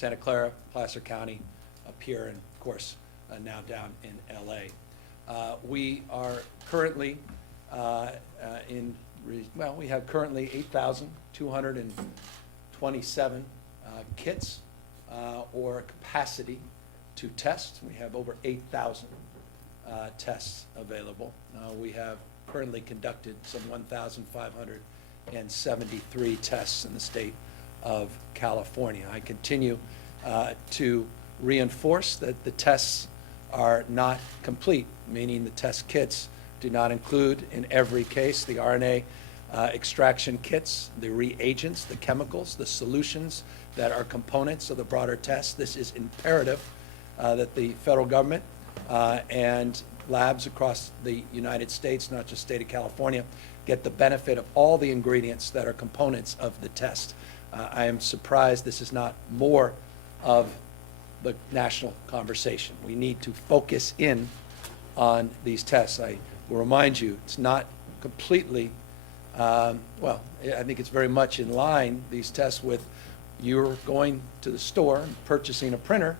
Santa Clara, Placer County, up here, and of course, now down in LA. We are currently we have currently 8,227 kits or capacity to test. We have over 8,000 tests available. We have currently conducted some 1,573 tests in the state of California. I continue to reinforce that the tests are not complete, meaning the test kits do not include, in every case, the RNA extraction kits, the reagents, the chemicals, the solutions that are components of the broader test. This is imperative that the federal government and labs across the United States, not just state of California, get the benefit of all the ingredients that are components of the test. I am surprised this is not more of the national conversation. We need to focus in on these tests. I will remind you, it's not completely, well, I think it's very much in line, these tests, with you're going to the store and purchasing a printer,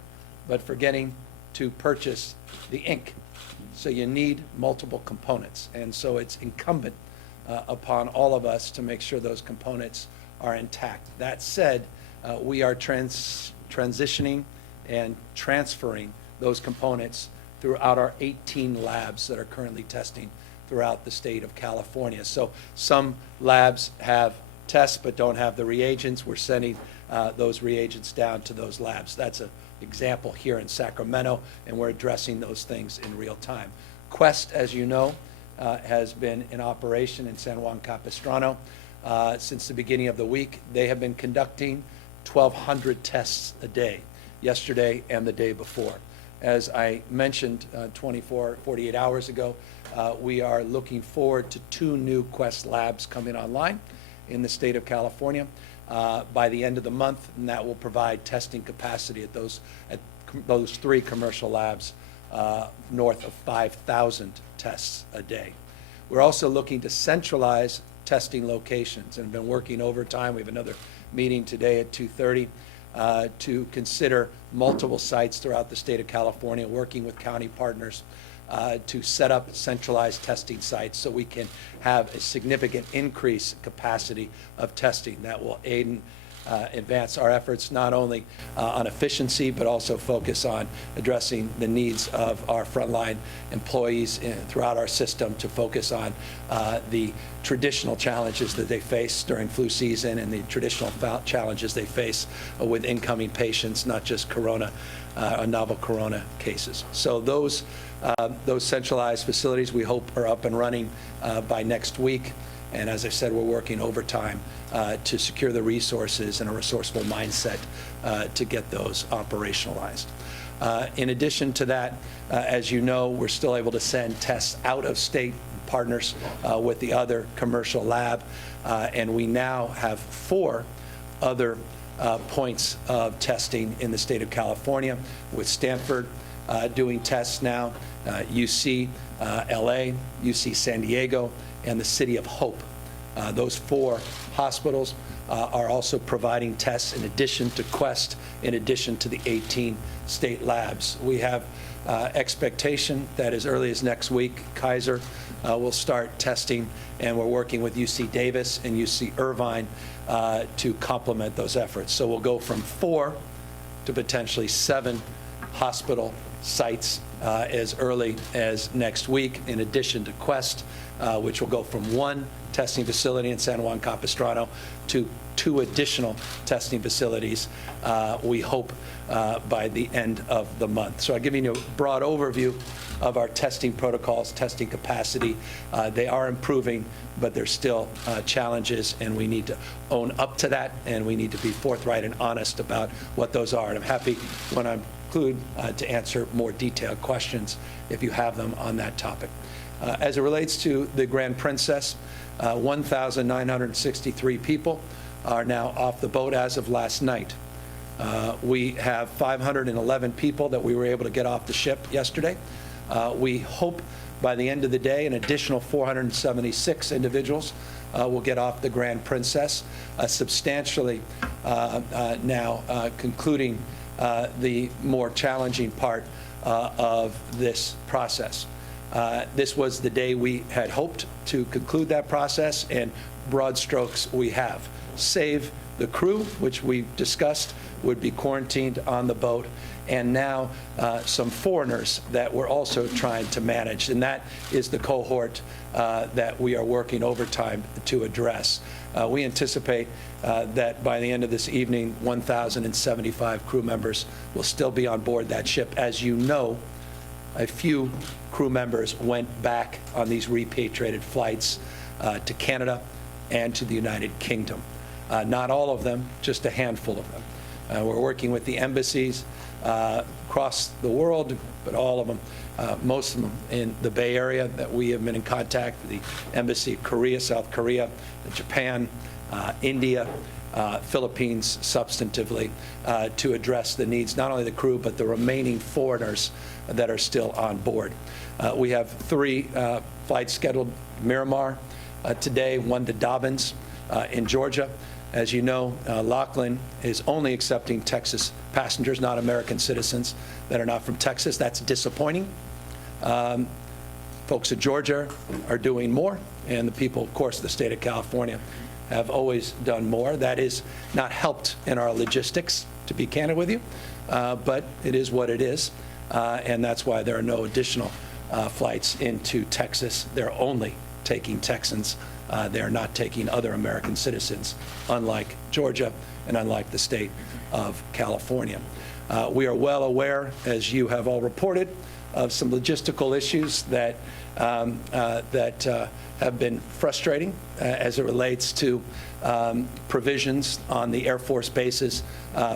but forgetting to purchase the ink. So you need multiple components. And so it's incumbent upon all of us to make sure those components are intact. That said, we are transitioning and transferring those components throughout our 18 labs that are currently testing throughout the state of California. So some labs have tests but don't have the reagents. We're sending those reagents down to those labs. That's an example here in Sacramento, and we're addressing those things in real time. Quest, as you know, has been in operation in San Juan Capistrano since the beginning of the week. They have been conducting 1,200 tests a day, yesterday and the day before. As I mentioned 48 hours ago, we are looking forward to 2 new Quest labs coming online in the state of California by the end of the month, and that will provide testing capacity at those 3 commercial labs north of 5,000 tests a day. We're also looking to centralize testing locations and have been working overtime. We have another meeting today at 2:30 to consider multiple sites throughout the state of California, working with county partners to set up centralized testing sites so we can have a significant increase in capacity of testing that will aid and advance our efforts not only on efficiency but also focus on addressing the needs of our frontline employees throughout our system, to focus on the traditional challenges that they face during flu season and the traditional challenges they face with incoming patients, not just corona, novel corona cases. So those centralized facilities we hope are up and running by next week. And as I said, we're working overtime to secure the resources and a resourceful mindset to get those operationalized. In addition to that, as you know, we're still able to send tests out of state, partners with the other commercial lab, and we now have 4 other points of testing in the state of California, with Stanford doing tests now, UC LA, UC San Diego, and the City of Hope. Those 4 hospitals are also providing tests in addition to Quest, in addition to the 18 state labs. We have expectation that as early as next week, Kaiser will start testing, and we're working with UC Davis and UC Irvine to complement those efforts. So we'll go from 4 to potentially 7 hospital sites as early as next week, in addition to Quest, which will go from 1 testing facility in San Juan Capistrano to 2 additional testing facilities, we hope, by the end of the month. So I'll give you a broad overview of our testing protocols, testing capacity. They are improving, but there's still challenges, and we need to own up to that, and we need to be forthright and honest about what those are. And I'm happy when I conclude to answer more detailed questions if you have them on that topic. As it relates to the Grand Princess, 1,963 people are now off the boat as of last night. We have 511 people that we were able to get off the ship yesterday. We hope by the end of the day an additional 476 individuals will get off the Grand Princess. A substantially now concluding the more challenging part of this process. This was the day we had hoped to conclude that process, and broad strokes we have. Save the crew, which we discussed would be quarantined on the boat, and now some foreigners that we're also trying to manage, and that is the cohort that we are working overtime to address. We anticipate that by the end of this evening, 1,075 crew members will still be on board that ship. As you know, a few crew members went back on these repatriated flights to Canada and to the United Kingdom. Not all of them, just a handful of them. We're working with the embassies across the world, but all of them, most of them in the Bay Area that we have been in contact with, the Embassy of Korea, South Korea, Japan, India, Philippines substantively, to address the needs, not only the crew, but the remaining foreigners that are still on board. We have 3 flights scheduled, Miramar today, 1 to Dobbins in Georgia. As you know, Laughlin is only accepting Texas passengers, not American citizens that are not from Texas. That's disappointing. Folks in Georgia are doing more, and the people, of course, of the state of California have always done more. That is not helped in our logistics, to be candid with you, but it is what it is, and that's why there are no additional flights into Texas. They're only taking Texans. They are not taking other American citizens, unlike Georgia and unlike the state of California. We are well aware, as you have all reported, of some logistical issues that have been frustrating as it relates to provisions on the Air Force bases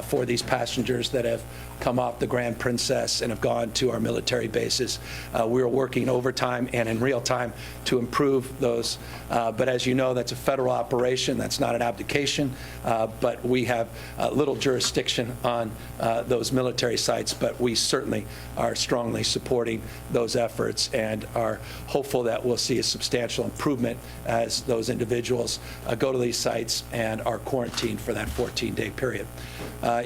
for these passengers that have come off the Grand Princess and have gone to our military bases. We are working overtime and in real time to improve those. But as you know, that's a federal operation. That's not an abdication. But we have little jurisdiction on those military sites. But we certainly are strongly supporting those efforts and are hopeful that we'll see a substantial improvement as those individuals go to these sites and are quarantined for that 14-day period.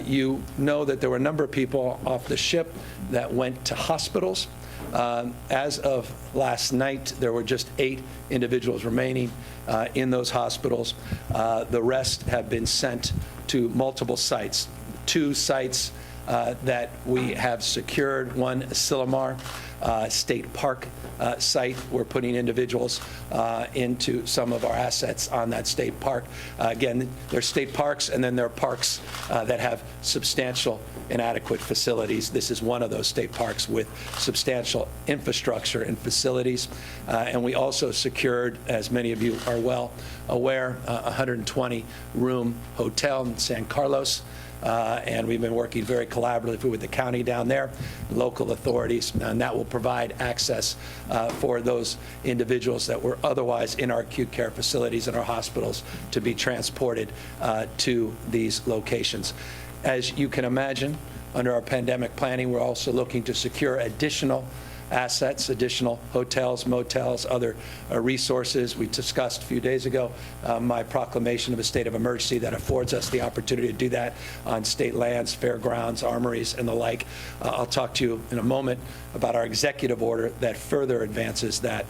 You know that there were a number of people off the ship that went to hospitals. As of last night, there were just 8 individuals remaining in those hospitals. The rest have been sent to multiple sites. 2 sites that we have secured, one, Asilomar State Park site. We're putting individuals into some of our assets on that state park. Again, there are state parks, and then there are parks that have substantial inadequate facilities. This is one of those state parks with substantial infrastructure and facilities. And we also secured, as many of you are well aware, a 120-room hotel in San Carlos. And we've been working very collaboratively with the county down there, local authorities, and that will provide access for those individuals that were otherwise in our acute care facilities and our hospitals to be transported to these locations. As you can imagine, under our pandemic planning, we're also looking to secure additional assets, additional hotels, motels, other resources. We discussed a few days ago my proclamation of a state of emergency that affords us the opportunity to do that on state lands, fairgrounds, armories, and the like. I'll talk to you in a moment about our executive order that further advances that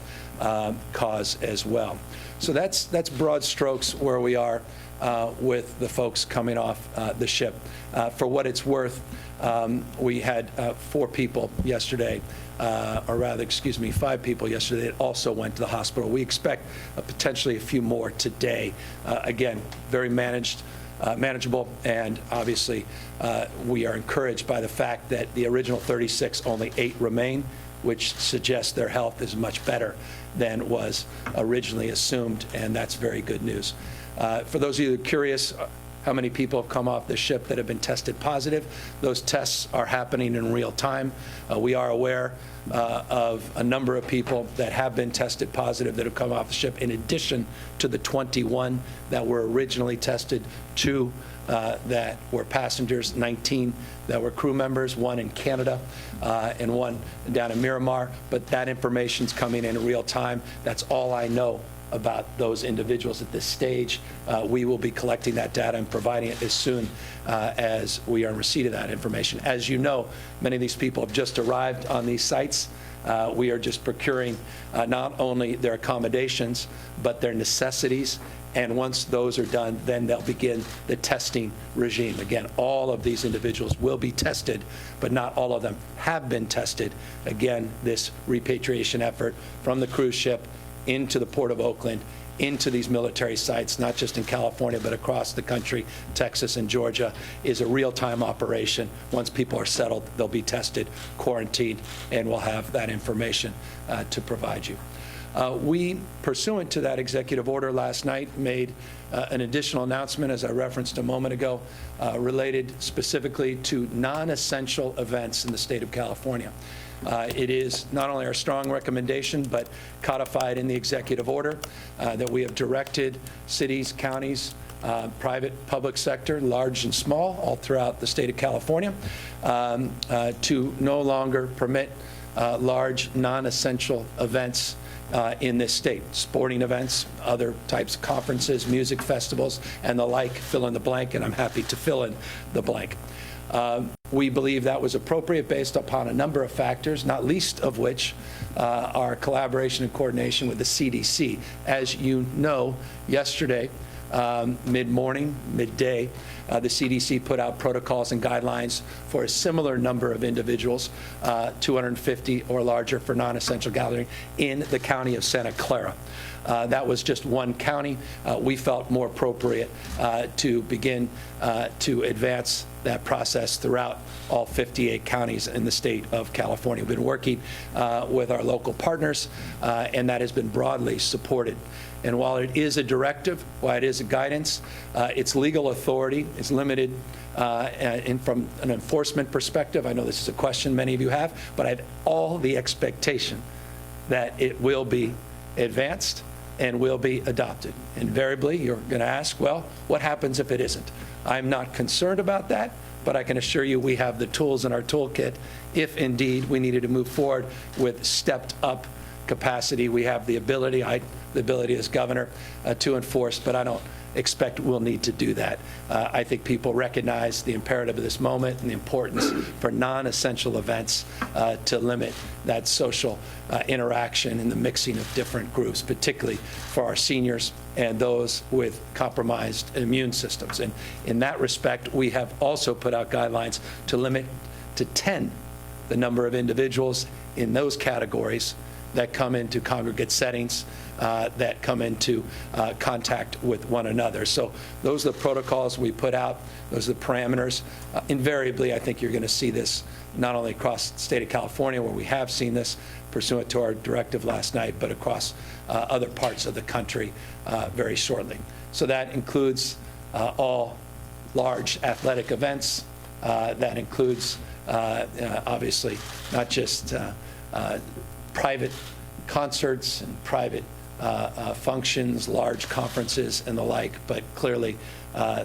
cause as well. So that's broad strokes where we are with the folks coming off the ship. For what it's worth, we had 4 people yesterday, or rather, excuse me, 5 people yesterday that also went to the hospital. We expect potentially a few more today. Again, very manageable, and obviously we are encouraged by the fact that the original 36, only 8 remain, which suggests their health is much better than was originally assumed, and that's very good news. For those of you curious how many people have come off the ship that have been tested positive, those tests are happening in real time. We are aware of a number of people that have been tested positive that have come off the ship, in addition to the 21 that were originally tested, 2 that were passengers, 19 that were crew members, 1 in Canada and 1 down in Miramar. But that information's coming in real time. That's all I know about those individuals at this stage. We will be collecting that data and providing it as soon as we are in receipt of that information. As you know, many of these people have just arrived on these sites. We are just procuring not only their accommodations, but their necessities. And once those are done, then they'll begin the testing regime. Again, all of these individuals will be tested, but not all of them have been tested. Again, this repatriation effort from the cruise ship into the Port of Oakland, into these military sites, not just in California, but across the country, Texas and Georgia, is a real-time operation. Once people are settled, they'll be tested, quarantined, and we'll have that information to provide you. We, pursuant to that executive order last night, made an additional announcement, as I referenced a moment ago, related specifically to non-essential events in the state of California. It is not only our strong recommendation, but codified in the executive order that we have directed cities, counties, private, public sector, large and small, all throughout the state of California, to no longer permit large non-essential events in this state. Sporting events, other types of conferences, music festivals, and the like, fill in the blank, and I'm happy to fill in the blank. We believe that was appropriate based upon a number of factors, not least of which our collaboration and coordination with the CDC. As you know, yesterday, mid-morning, midday, the CDC put out protocols and guidelines for a similar number of individuals, 250 or larger for non-essential gathering in the county of Santa Clara. That was just one county. We felt more appropriate to begin to advance that process throughout all 58 counties in the state of California. We've been working with our local partners, and that has been broadly supported. And while it is a directive, while it is a guidance, its legal authority is limited from an enforcement perspective. I know this is a question many of you have, but I have all the expectation that it will be advanced and will be adopted. Invariably, you're going to ask, well, what happens if it isn't? I'm not concerned about that, but I can assure you we have the tools in our toolkit if indeed we needed to move forward with stepped up capacity. We have the ability as governor to enforce, but I don't expect we'll need to do that. I think people recognize the imperative of this moment and the importance for non-essential events to limit that social interaction and the mixing of different groups, particularly for our seniors and those with compromised immune systems. And in that respect, we have also put out guidelines to limit to 10 the number of individuals in those categories that come into congregate settings, that come into contact with one another. So those are the protocols we put out. Those are the parameters. Invariably, I think you're going to see this not only across the state of California, where we have seen this pursuant to our directive last night, but across other parts of the country very shortly. So that includes all large athletic events. That includes, obviously, not just private concerts and private functions, large conferences and the like, but clearly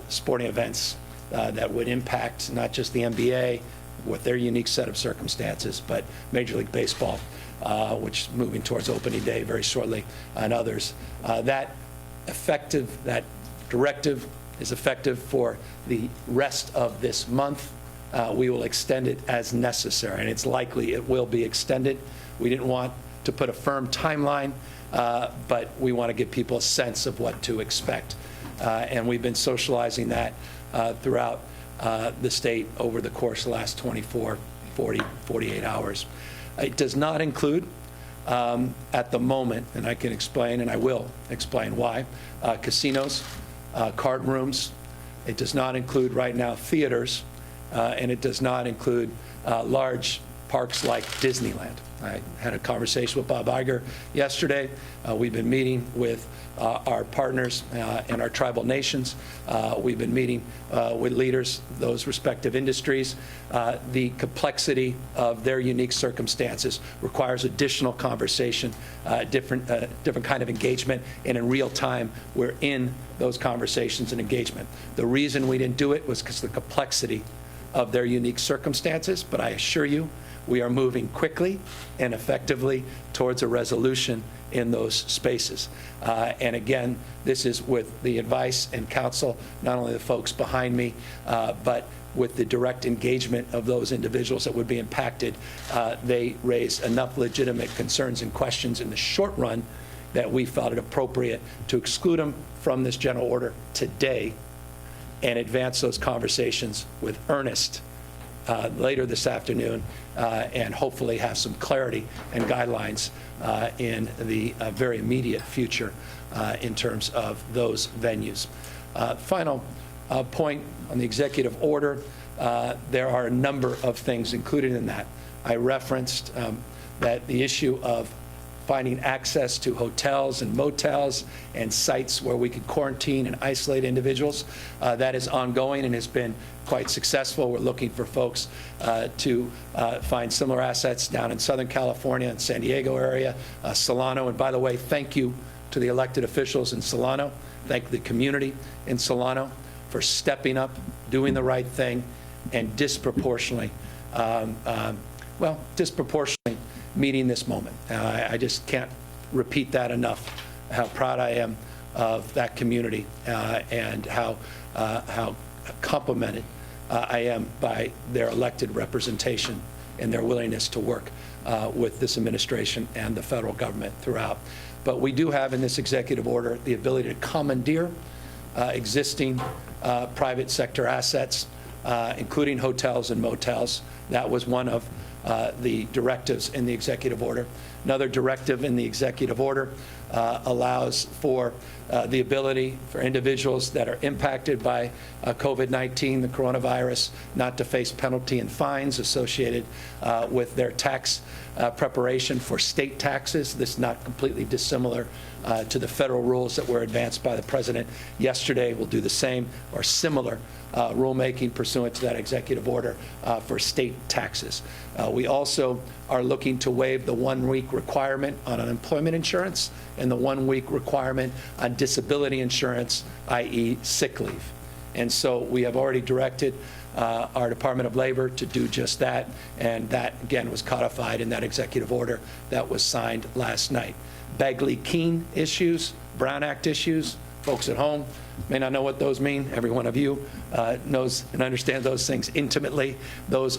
sporting events that would impact not just the NBA with their unique set of circumstances, but Major League Baseball, which is moving towards opening day very shortly, and others. That directive is effective for the rest of this month. We will extend it as necessary, and it's likely it will be extended. We didn't want to put a firm timeline, but we want to give people a sense of what to expect. And we've been socializing that throughout the state over the course of the last 24, 40, 48 hours. It does not include, at the moment, and I can explain, and I will explain why, casinos, card rooms. It does not include right now theaters, and it does not include large parks like Disneyland. I had a conversation with Bob Iger yesterday. We've been meeting with our partners and our tribal nations. We've been meeting with leaders of those respective industries. The complexity of their unique circumstances requires additional conversation, different kind of engagement, and in real time, we're in those conversations and engagement. The reason we didn't do it was because of the complexity of their unique circumstances, but I assure you, we are moving quickly and effectively towards a resolution in those spaces. And again, this is with the advice and counsel, not only the folks behind me, but with the direct engagement of those individuals that would be impacted. They raised enough legitimate concerns and questions in the short run that we felt it appropriate to exclude them from this general order today and advance those conversations with Ernest later this afternoon, and hopefully have some clarity and guidelines in the very immediate future in terms of those venues. Final point on the executive order, there are a number of things included in that. I referenced that the issue of finding access to hotels and motels and sites where we could quarantine and isolate individuals. That is ongoing and has been quite successful. We're looking for folks to find similar assets down in Southern California and San Diego area, Solano. And by the way, thank you to the elected officials in Solano. Thank the community in Solano for stepping up, doing the right thing, and disproportionately meeting this moment. I just can't repeat that enough, how proud I am of that community and how complimented I am by their elected representation and their willingness to work with this administration and the federal government throughout. But we do have in this executive order the ability to commandeer existing private sector assets, including hotels and motels. That was one of the directives in the executive order. Another directive in the executive order allows for the ability for individuals that are impacted by COVID-19, the coronavirus, not to face penalty and fines associated with their tax preparation for state taxes. This is not completely dissimilar to the federal rules that were advanced by the president yesterday. We'll do the same or similar rulemaking pursuant to that executive order for state taxes. We also are looking to waive the 1-week requirement on unemployment insurance and the 1-week requirement on disability insurance, i.e. sick leave. And so we have already directed our Department of Labor to do just that, and that, again, was codified in that executive order that was signed last night. Bagley-Keene issues, Brown Act issues, folks at home may not know what those mean. Every one of you knows and understands those things intimately. Those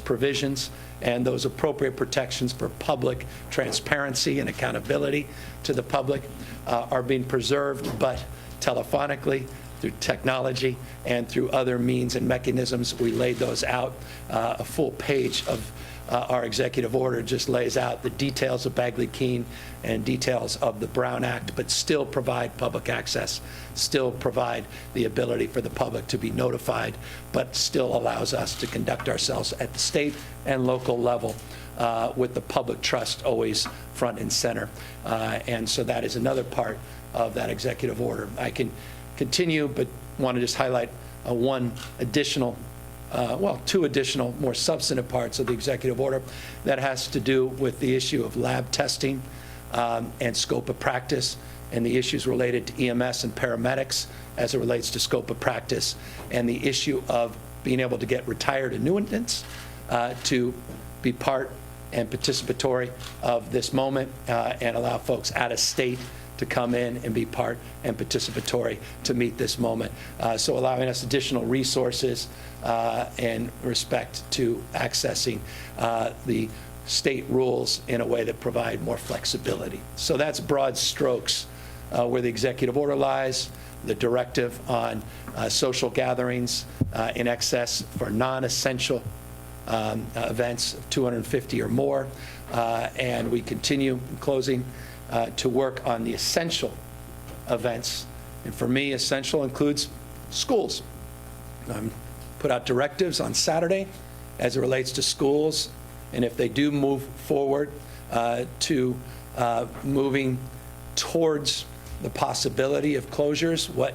provisions and those appropriate protections for public transparency and accountability to the public are being preserved, but telephonically, through technology and through other means and mechanisms. We laid those out. A full page of our executive order just lays out the details of Bagley-Keene and details of the Brown Act, but still provide public access, still provide the ability for the public to be notified, but still allows us to conduct ourselves at the state and local level with the public trust always front and center. And so that is another part of that executive order. I can continue, but want to just highlight two additional more substantive parts of the executive order that has to do with the issue of lab testing and scope of practice, and the issues related to EMS and paramedics as it relates to scope of practice, and the issue of being able to get retired annuitants to be part and participatory of this moment and allow folks out of state to come in and be part and participatory to meet this moment. So allowing us additional resources in respect to accessing the state rules in a way that provide more flexibility. So that's broad strokes where the executive order lies, the directive on social gatherings in excess for non-essential events of 250 or more. And we continue, in closing, to work on the essential events. And for me, essential includes schools. Put out directives on Saturday as it relates to schools, and if they do move forward to moving towards the possibility of closures, what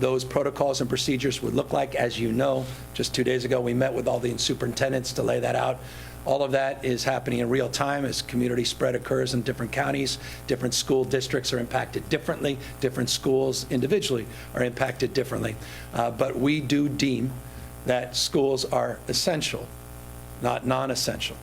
those protocols and procedures would look like. As you know, just 2 days ago, we met with all the superintendents to lay that out. All of that is happening in real time as community spread occurs in different counties. Different school districts are impacted differently. Different schools individually are impacted differently. But we do deem that schools are essential, not non-essential.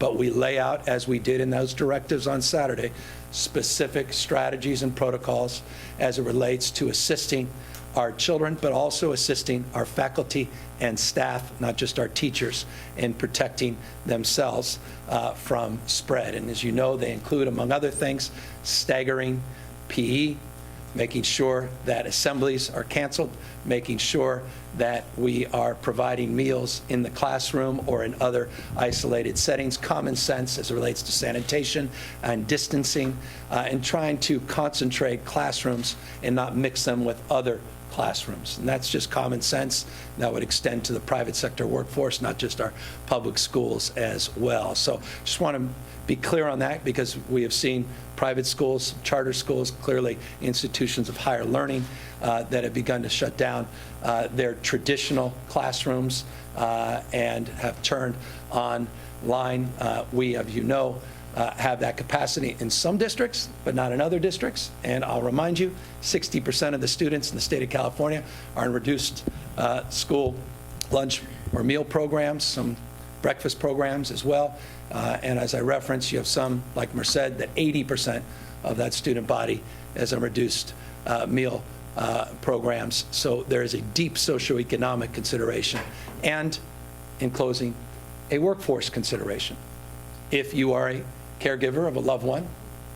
But we lay out, as we did in those directives on Saturday, specific strategies and protocols as it relates to assisting our children, but also assisting our faculty and staff, not just our teachers, in protecting themselves from spread. And as you know, they include, among other things, staggering PE, making sure that assemblies are canceled, making sure that we are providing meals in the classroom or in other isolated settings, common sense as it relates to sanitation and distancing, and trying to concentrate classrooms and not mix them with other classrooms. And that's just common sense. That would extend to the private sector workforce, not just our public schools as well. So just want to be clear on that, because we have seen private schools, charter schools, clearly institutions of higher learning that have begun to shut down their traditional classrooms and have turned online. We, as you know, have that capacity in some districts, but not in other districts. And I'll remind you, 60% of the students in the state of California are in reduced school lunch or meal programs, some breakfast programs as well. And as I referenced, you have some, like Merced, that 80% of that student body is in reduced meal programs. So there is a deep socioeconomic consideration. And in closing, a workforce consideration. If you are a caregiver of a loved one,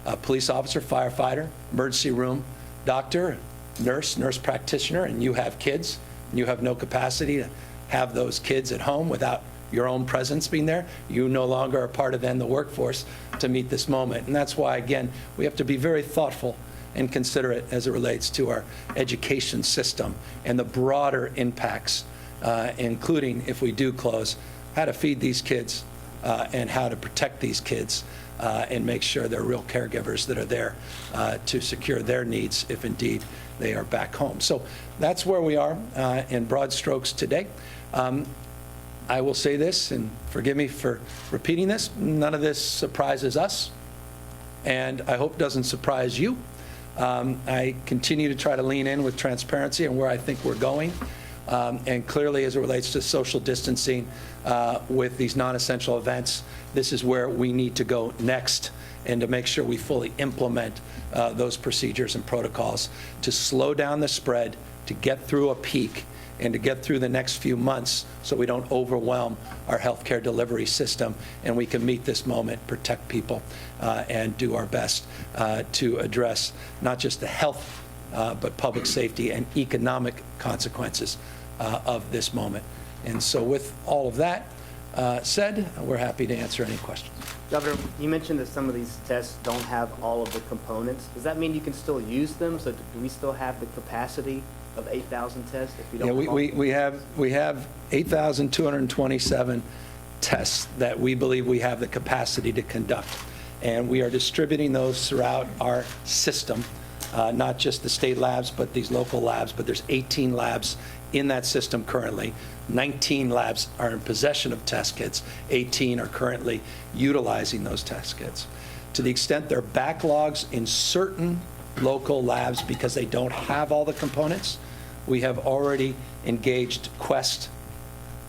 a police officer, firefighter, emergency room doctor, nurse practitioner, and you have kids, and you have no capacity to have those kids at home without your own presence being there, you no longer are part of then the workforce to meet this moment. And that's why, again, we have to be very thoughtful and considerate as it relates to our education system and the broader impacts, including, if we do close, how to feed these kids and how to protect these kids and make sure they're real caregivers that are there to secure their needs if indeed they are back home. So that's where we are in broad strokes today. I will say this, and forgive me for repeating this, none of this surprises us, and I hope doesn't surprise you. I continue to try to lean in with transparency and where I think we're going. And clearly, as it relates to social distancing with these non-essential events, this is where we need to go next, and to make sure we fully implement those procedures and protocols to slow down the spread, to get through a peak, and to get through the next few months so we don't overwhelm our healthcare delivery system, and we can meet this moment, protect people, and do our best to address not just the health but public safety and economic consequences of this moment. And so with all of that said, we're happy to answer any questions. Governor, you mentioned that some of these tests don't have all of the components. Does that mean you can still use them? So do we still have the capacity of 8,000 tests if you don't? Yeah, we have 8,227 tests that we believe we have the capacity to conduct. And we are distributing those throughout our system. Not just the state labs, but these local labs. But there's 18 labs in that system currently. 19 labs are in possession of test kits. 18 are currently utilizing those test kits. To the extent there are backlogs in certain local labs because they don't have all the components, we have already engaged Quest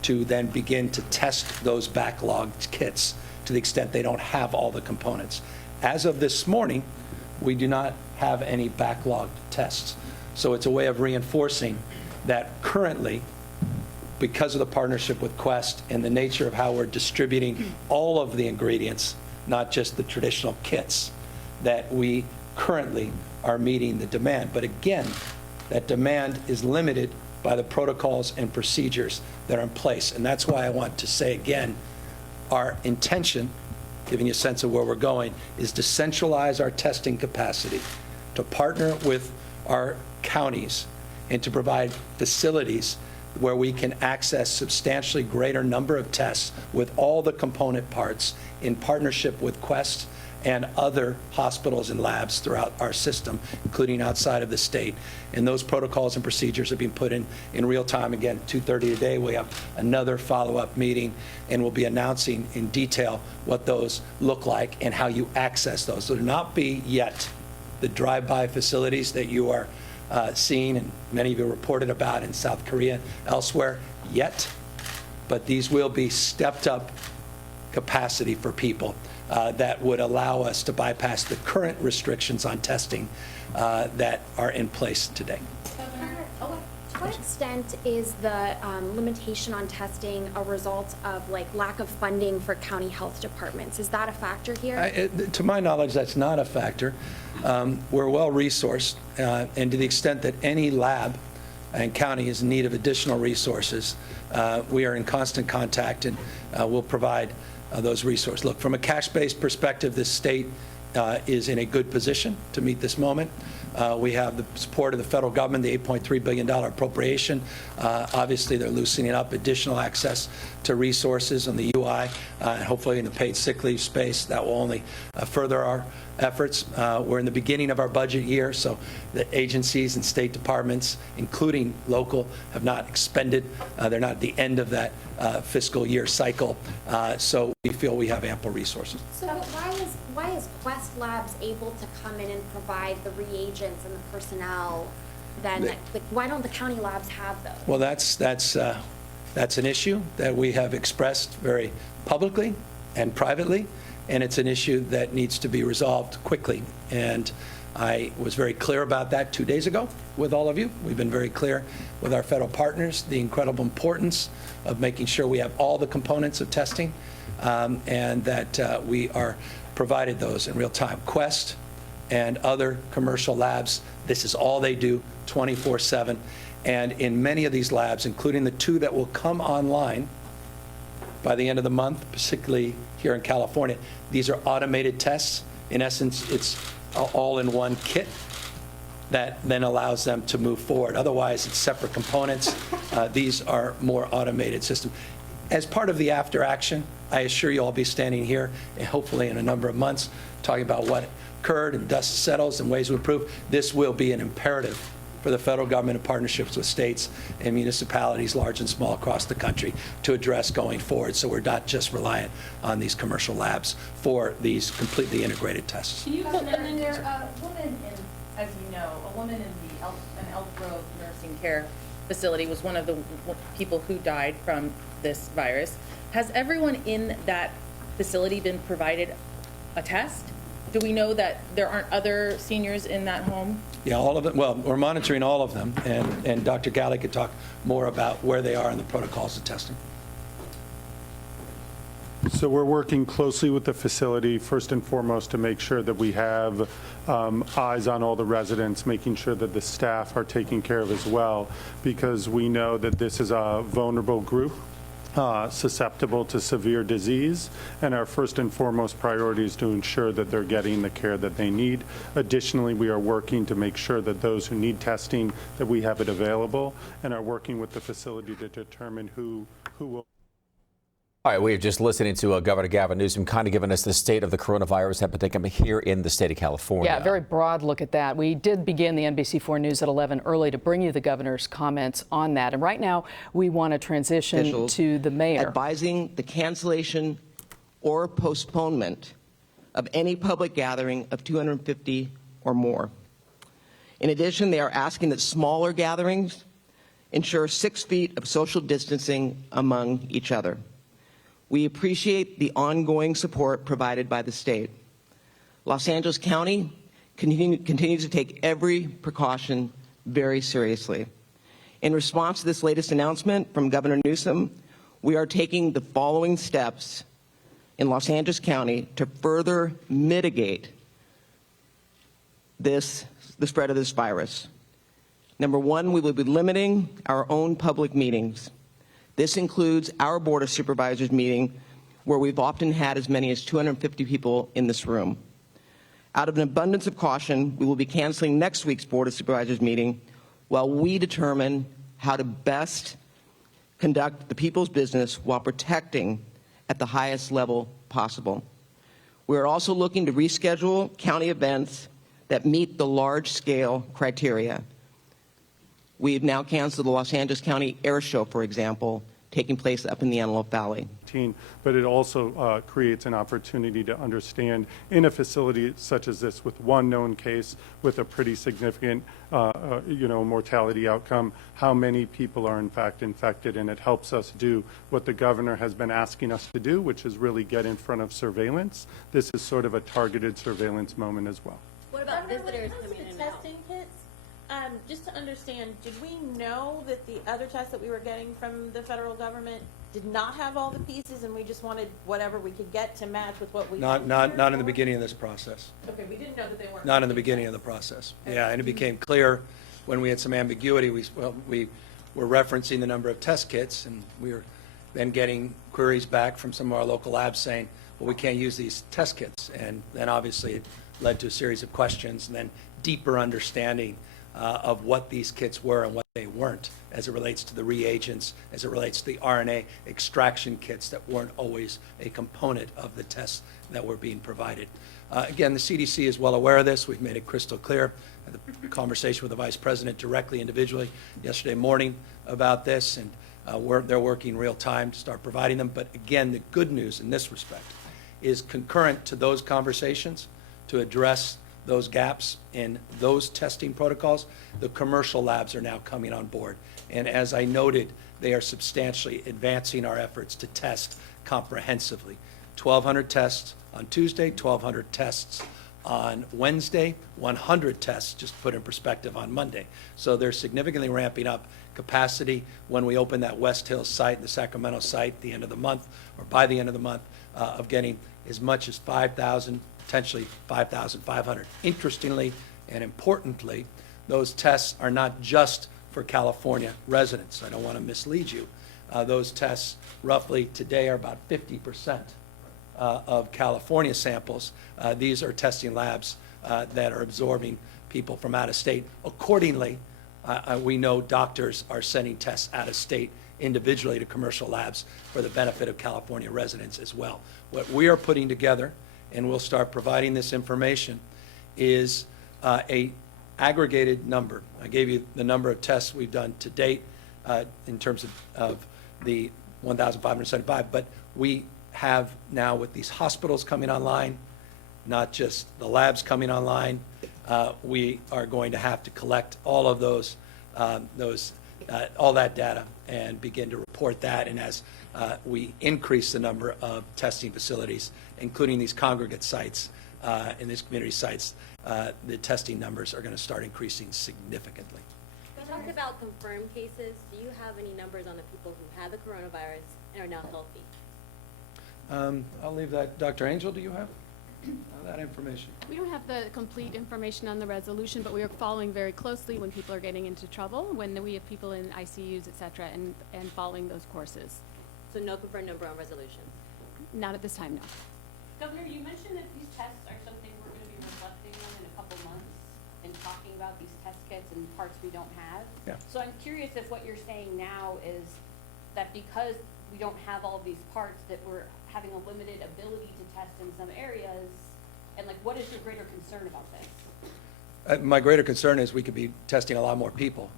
to then begin to test those backlogged kits to the extent they don't have all the components. As of this morning, we do not have any backlogged tests. So it's a way of reinforcing that currently, because of the partnership with Quest and the nature of how we're distributing all of the ingredients, not just the traditional kits, that we currently are meeting the demand. But again, that demand is limited by the protocols and procedures that are in place. And that's why I want to say again, our intention, giving you a sense of where we're going, is to centralize our testing capacity, to partner with our counties, and to provide facilities where we can access substantially greater number of tests with all the component parts in partnership with Quest and other hospitals and labs throughout our system, including outside of the state. And those protocols and procedures are being put in real time. Again, 2:30 today, we have another follow-up meeting, and we'll be announcing in detail what those look like and how you access those. So there will not be yet the drive-by facilities that you are seeing, and many of you reported about in South Korea, elsewhere, yet. but these will be stepped up capacity for people that would allow us to bypass the current restrictions on testing that are in place today. To what extent is the limitation on testing a result of like lack of funding for county health departments? Is that a factor here? To my knowledge, that's not a factor. We're well-resourced, and to the extent that any lab and county is in need of additional resources, we are in constant contact, and we'll provide those resources. Look, from a cash-based perspective, this state is in a good position to meet this moment. We have the support of the federal government, the $8.3 billion appropriation. Obviously, they're loosening up additional access to resources on the UI, and hopefully in the paid sick leave space. That will only further our efforts. We're in the beginning of our budget year, so the agencies and state departments, including local, have not expended. They're not at the end of that fiscal year cycle, so we feel we have ample resources. So why is Quest Labs able to come in and provide the reagents and the personnel? Then why don't the county labs have those? Well, that's an issue that we have expressed very publicly and privately, and it's an issue that needs to be resolved quickly. And I was very clear about that 2 days ago with all of you. We've been very clear with our federal partners, the incredible importance of making sure we have all the components of testing, and that we are provided those in real time. Quest and other commercial labs, this is all they do 24/7. And in many of these labs, including the 2 that will come online by the end of the month, particularly here in California, these are automated tests. In essence, it's all-in-one kit that then allows them to move forward. Otherwise, it's separate components. These are more automated systems. As part of the after action, I assure you I'll be standing here, and hopefully in a number of months, talking about what occurred and dust settles and ways to improve. This will be an imperative for the federal government in partnerships with states and municipalities, large and small, across the country to address going forward, so we're not just reliant on these commercial labs for these completely integrated tests. Can you and then there's a woman in, as you know, a woman in an Elk Grove nursing care facility was one of the people who died from this virus. Has everyone in that facility been provided a test? Do we know that there aren't other seniors in that home? Yeah, all of them. Well, we're monitoring all of them, and Dr. Galley could talk more about where they are in the protocols of testing. So we're working closely with the facility, first and foremost, to make sure that we have eyes on all the residents, making sure that the staff are taken care of as well, because we know that this is a vulnerable group, susceptible to severe disease, and our first and foremost priority is to ensure that they're getting the care that they need. Additionally, we are working to make sure that those who need testing, that we have it available, and are working with the facility to determine who will. All right, we are just listening to Governor Gavin Newsom kind of giving us the state of the coronavirus epidemic here in the state of California. Yeah, very broad look at that. We did begin the NBC4 News at 11 early to bring you the governor's comments on that. And right now, we want to transition to the mayor. Advising the cancellation or postponement of any public gathering of 250 or more. In addition, they are asking that smaller gatherings ensure 6 feet of social distancing among each other. We appreciate the ongoing support provided by the state. Los Angeles County continues to take every precaution very seriously. In response to this latest announcement from Governor Newsom, we are taking the following steps in Los Angeles County to further mitigate the spread of this virus. Number one, we will be limiting our own public meetings. This includes our Board of Supervisors meeting, where we've often had as many as 250 people in this room. Out of an abundance of caution, we will be canceling next week's Board of Supervisors meeting while we determine how to best conduct the people's business while protecting at the highest level possible. We are also looking to reschedule county events that meet the large-scale criteria. We have now canceled the Los Angeles County Air Show, for example, taking place up in the Antelope Valley. But it also creates an opportunity to understand in a facility such as this with one known case with a pretty significant mortality outcome, how many people are in fact infected, and it helps us do what the governor has been asking us to do, which is really get in front of surveillance. This is sort of a targeted surveillance moment as well. What about Governor, visitors when it coming comes in to and out? testing kits, just to understand, did we know that the other tests that we were getting from the federal government did not have all the pieces, and we just wanted whatever we could get to match with what we Not in the beginning of this process. Okay, we didn't know that they weren't. Not in the beginning of the process. Yeah, and it became clear when we had some ambiguity, we were referencing the number of test kits, and we were then getting queries back from some of our local labs saying, well, we can't use these test kits. And then obviously it led to a series of questions and then deeper understanding of what these kits were and what they weren't as it relates to the reagents, as it relates to the RNA extraction kits that weren't always a component of the tests that were being provided. Again, the CDC is well aware of this. We've made it crystal clear. I had a conversation with the Vice President directly, individually, yesterday morning about this, and they're working real time to start providing them. But again, the good news in this respect is concurrent to those conversations to address those gaps in those testing protocols, the commercial labs are now coming on board. And as I noted, they are substantially advancing our efforts to test comprehensively. 1,200 tests on Tuesday, 1,200 tests on Wednesday, 100 tests, just to put in perspective, on Monday. So they're significantly ramping up capacity when we open that West Hills site, the Sacramento site, at the end of the month, or by the end of the month, of getting as much as 5,000, potentially 5,500. Interestingly and importantly, those tests are not just for California residents. I don't want to mislead you. Those tests roughly today are about 50% of California samples. These are testing labs that are absorbing people from out of state. Accordingly, we know doctors are sending tests out of state individually to commercial labs for the benefit of California residents as well. What we are putting together, and we'll start providing this information, is a aggregated number. I gave you the number of tests we've done to date in terms of the 1,575, but we have now, with these hospitals coming online, not just the labs coming online, we are going to have to collect all of all that data and begin to report that. And as we increase the number of testing facilities, including these congregate sites and these community sites, the testing numbers are going to start increasing significantly. You talked about confirmed cases. Do you have any numbers on the people who had the coronavirus and are now healthy? I'll leave that. Dr. Angel, do you have that information? We don't have the complete information on the resolution, but we are following very closely when people are getting into trouble, when we have people in ICUs, et cetera, and following those courses. So no confirmed number on resolution? Not at this time, no. Governor, you mentioned that these tests are something we're going to be reflecting on in a couple months and talking about these test kits and parts we don't have. Yeah. So I'm curious if what you're saying now is that because we don't have all of these parts, that we're having a limited ability to test in some areas, and like, what is your greater concern about this? My greater concern is we could be testing a lot more people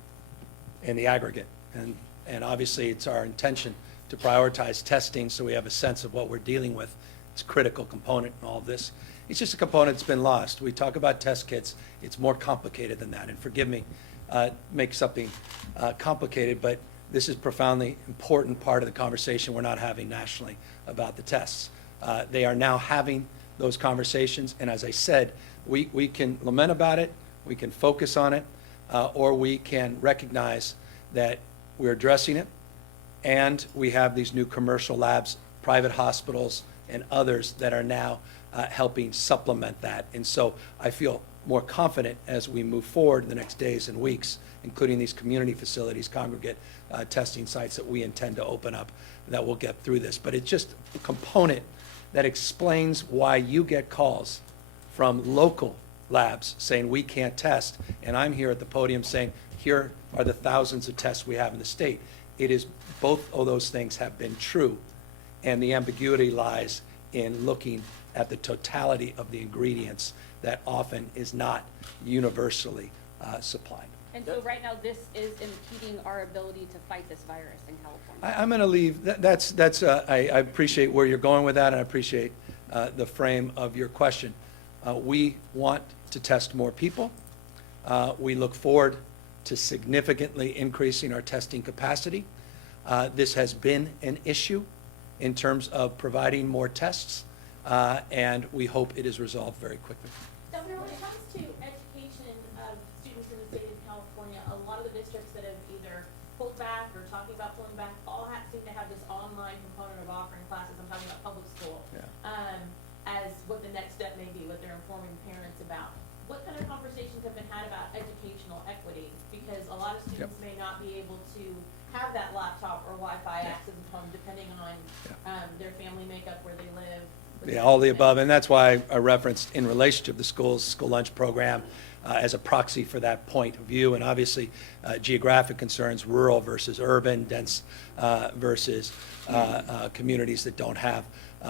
in the aggregate. And obviously, it's our intention to prioritize testing so we have a sense of what we're dealing with. It's a critical component in all of this. It's just a component that's been lost. We talk about test kits. It's more complicated than that. And forgive me, make something complicated, but this is a profoundly important part of the conversation we're not having nationally about the tests. They are now having those conversations, and as I said, we can lament about it, we can focus on it, or we can recognize that we're addressing it, and we have these new commercial labs, private hospitals, and others that are now helping supplement that. And so I feel more confident as we move forward in the next days and weeks, including these community facilities, congregate testing sites that we intend to open up, that we'll get through this. But it's just a component that explains why you get calls from local labs saying we can't test, and I'm here at the podium saying here are the thousands of tests we have in the state. It is, both of those things have been true, and the ambiguity lies in looking at the totality of the ingredients that often is not universally supplied. And so right now, this is impeding our ability to fight this virus in California. I'm going to leave, I appreciate where you're going with that, and I appreciate the frame of your question. We want to test more people. We look forward to significantly increasing our testing capacity. This has been an issue in terms of providing more tests, and we hope it is resolved very quickly. Governor, when it comes to education of students in the state of California, a lot of the districts that have either pulled back or talking about pulling back all seem to have this online component of offering classes. I'm talking about public school. Yeah. As what the next step may be, what they're informing parents about. What kind of conversations have been had about educational equity? Because a lot of students may not be able to have that laptop or Wi-Fi access at home, depending on their family makeup, where they live. Yeah, all the above, and that's why I referenced in relation to the school lunch program as a proxy for that point of view, and obviously geographic concerns, rural versus urban, dense versus communities that don't have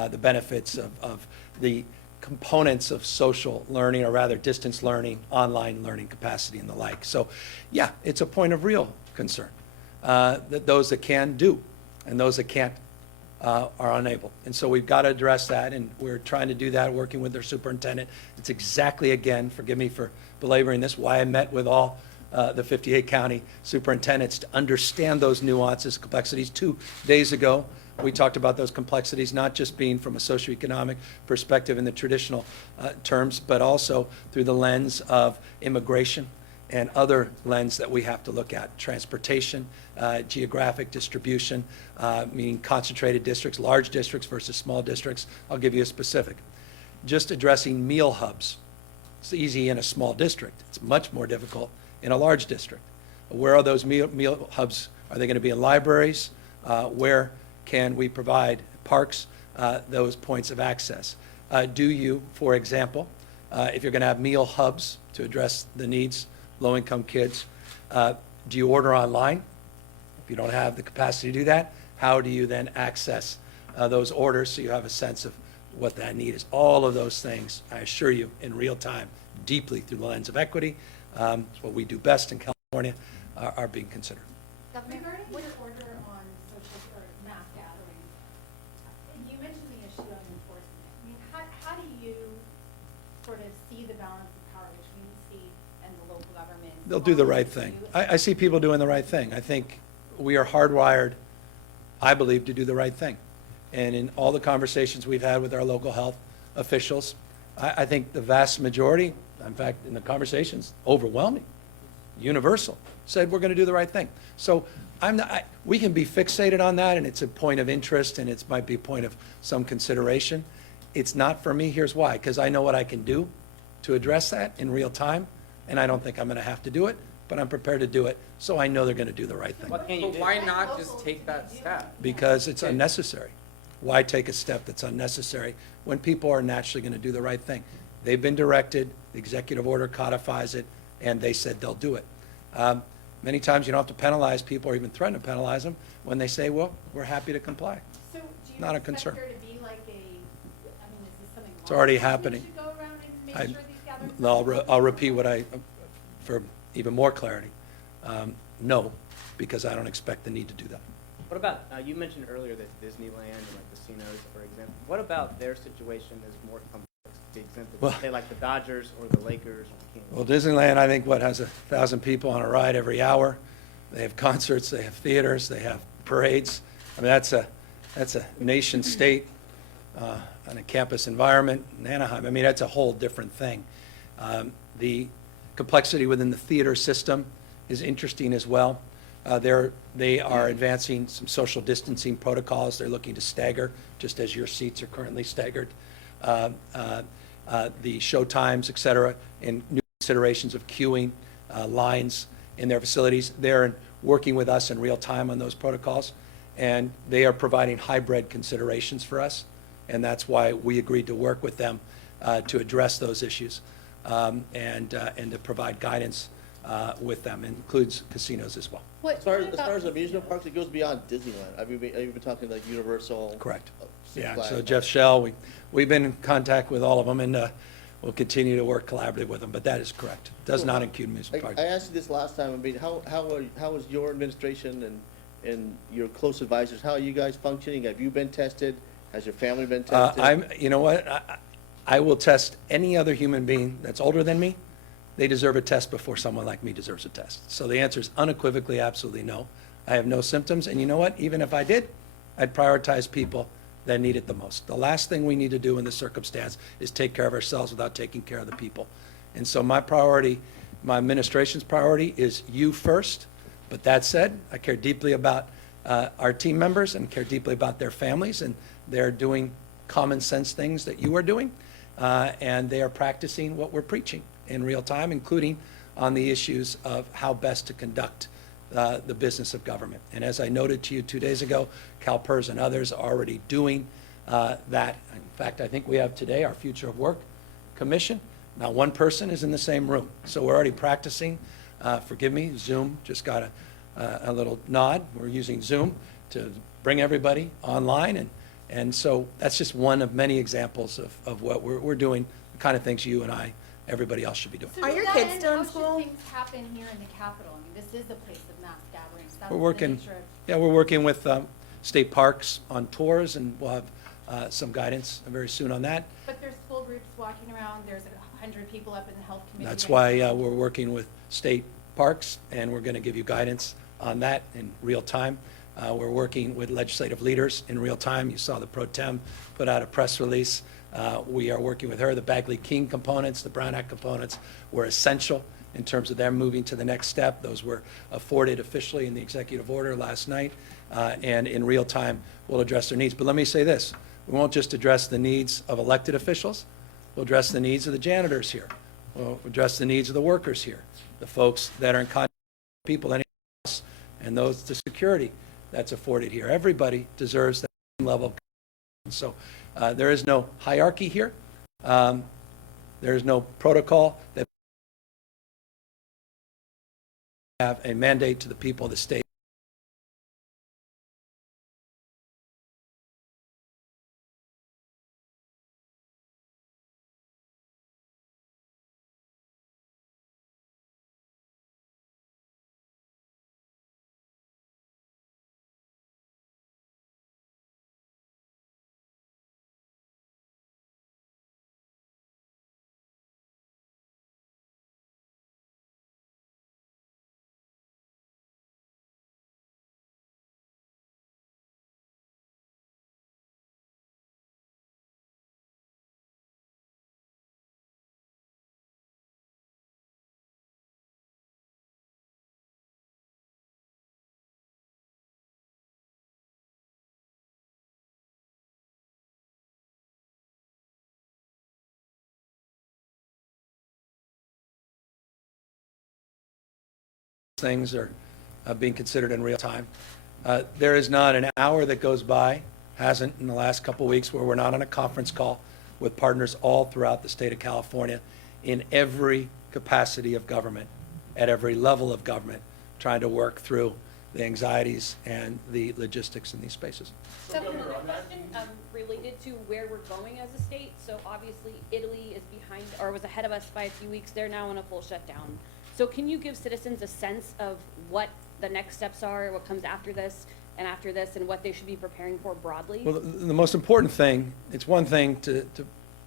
the benefits of the components of social learning, or rather distance learning, online learning capacity and the like. So yeah, it's a point of real concern that those that can do and those that can't are unable. And so we've got to address that, and we're trying to do that, working with their superintendent. It's exactly, again, forgive me for belaboring this, why I met with all the 58 county superintendents to understand those nuances, complexities. 2 days ago, we talked about those complexities, not just being from a socioeconomic perspective in the traditional terms, but also through the lens of immigration and other lens that we have to look at: transportation, geographic distribution, meaning concentrated districts, large districts versus small districts. I'll give you a specific. Just addressing meal hubs. It's easy in a small district. It's much more difficult in a large district. Where are those meal hubs? Are they going to be in libraries? Where can we provide parks, those points of access? Do you, for example, if you're going to have meal hubs to address the needs, low-income kids, do you order online? If you don't have the capacity to do that, how do you then access those orders so you have a sense of what that need is? All of those things, I assure you, in real time, deeply through the lens of equity, it's what we do best in California, are being considered. Regarding your order on social or mass gatherings, you mentioned the issue of enforcement. I mean, how do you sort of see the balance of power between the state and the local government? They'll do the right thing. I see people doing the right thing. I think we are hardwired, I believe, to do the right thing. And in all the conversations we've had with our local health officials, I think the vast majority, in fact, in the conversations, overwhelming, universal, said we're going to do the right thing. So we can be fixated on that, and it's a point of interest, and it might be a point of some consideration. It's not for me. Here's why: because I know what I can do to address that in real time, and I don't think I'm going to have to do it, but I'm prepared to do it, so I know they're going to do the right thing. But why not just take that step? Because it's unnecessary. Why take a step that's unnecessary when people are naturally going to do the right thing? They've been directed, the executive order codifies it, and they said they'll do it. Many times you don't have to penalize people or even threaten to penalize them when they say, well, we're happy to comply. So do you Not a expect concern. there to be like a, I mean, is this something? It's already we happening. should go around and make sure these gatherings? No, I'll repeat for even more clarity. No, because I don't expect the need to do that. What about, you mentioned earlier that Disneyland and like casinos, for example, what about their situation is more complex to the extent that, Well- say, like the Dodgers or the Lakers or the Kings? Well, Disneyland, I think, has 1,000 people on a ride every hour. They have concerts, they have theaters, they have parades. I mean, that's a nation state on a campus environment in Anaheim. I mean, that's a whole different thing. The complexity within the theater system is interesting as well. They are advancing some social distancing protocols. They're looking to stagger, just as your seats are currently staggered, the show times, et cetera, and new considerations of queuing lines in their facilities. They're working with us in real time on those protocols, and they are providing hybrid considerations for us, and that's why we agreed to work with them to address those issues and to provide guidance with them. It includes casinos as well. As far as amusement parks, it goes beyond Disneyland. Have you been talking like Universal? Correct. Six Yeah, Flags? so Jeff Shell, we've been in contact with all of them, and we'll continue to work collaboratively with them, but that is correct. Does not include amusement parks. I asked you this last time, I mean, how is your administration and your close advisors, how are you guys functioning? Have you been tested? Has your family been tested? You know what? I will test any other human being that's older than me. They deserve a test before someone like me deserves a test. So the answer is unequivocally, absolutely no. I have no symptoms, and you know what? Even if I did, I'd prioritize people that need it the most. The last thing we need to do in this circumstance is take care of ourselves without taking care of the people. And so my priority, my administration's priority is you first. But that said, I care deeply about our team members and care deeply about their families, and they're doing common sense things that you are doing, and they are practicing what we're preaching in real time, including on the issues of how best to conduct the business of government. And as I noted to you 2 days ago, CalPERS and others are already doing that. In fact, I think we have today our Future of Work Commission. Not one person is in the same room. So we're already practicing. Forgive me, Zoom just got a little nod. We're using Zoom to bring everybody online. And so that's just one of many examples of what we're doing, the kind of things you and I, everybody else should be doing. So Are to your that kids end, still in how should school? things happen here in the Capitol? I mean, this is a place of mass gatherings. That's We're the working, nature of- yeah, we're working with state parks on tours, and we'll have some guidance very soon on that. But there's full groups walking around, there's 100 people up in the health committee. That's right why now. we're working with state parks, and we're going to give you guidance on that in real time. We're working with legislative leaders in real time. You saw the Pro Tem put out a press release. We are working with her. The Bagley-King components, the Brown Act components were essential in terms of them moving to the next step. Those were afforded officially in the executive order last night, and in real time, we'll address their needs. But let me say this. We won't just address the needs of elected officials. We'll address the needs of the janitors here. We'll address the needs of the workers here, the folks that are in contact with people, and those, the security that's afforded here. Everybody deserves that same level of government. So there is no hierarchy here. There is no protocol that have a mandate to the people of the state. Things are being considered in real time. There is not an hour that goes by, hasn't in the last couple of weeks, where we're not on a conference call with partners all throughout the state of California in every capacity of government, at every level of government, trying to work through the anxieties and the logistics in these spaces. Another question related to where we're going as a state. So obviously Italy is behind, or was ahead of us by a few weeks. They're now in a full shutdown. So can you give citizens a sense of what the next steps are, what comes after this, and what they should be preparing for broadly? Well, the most important thing, it's one thing to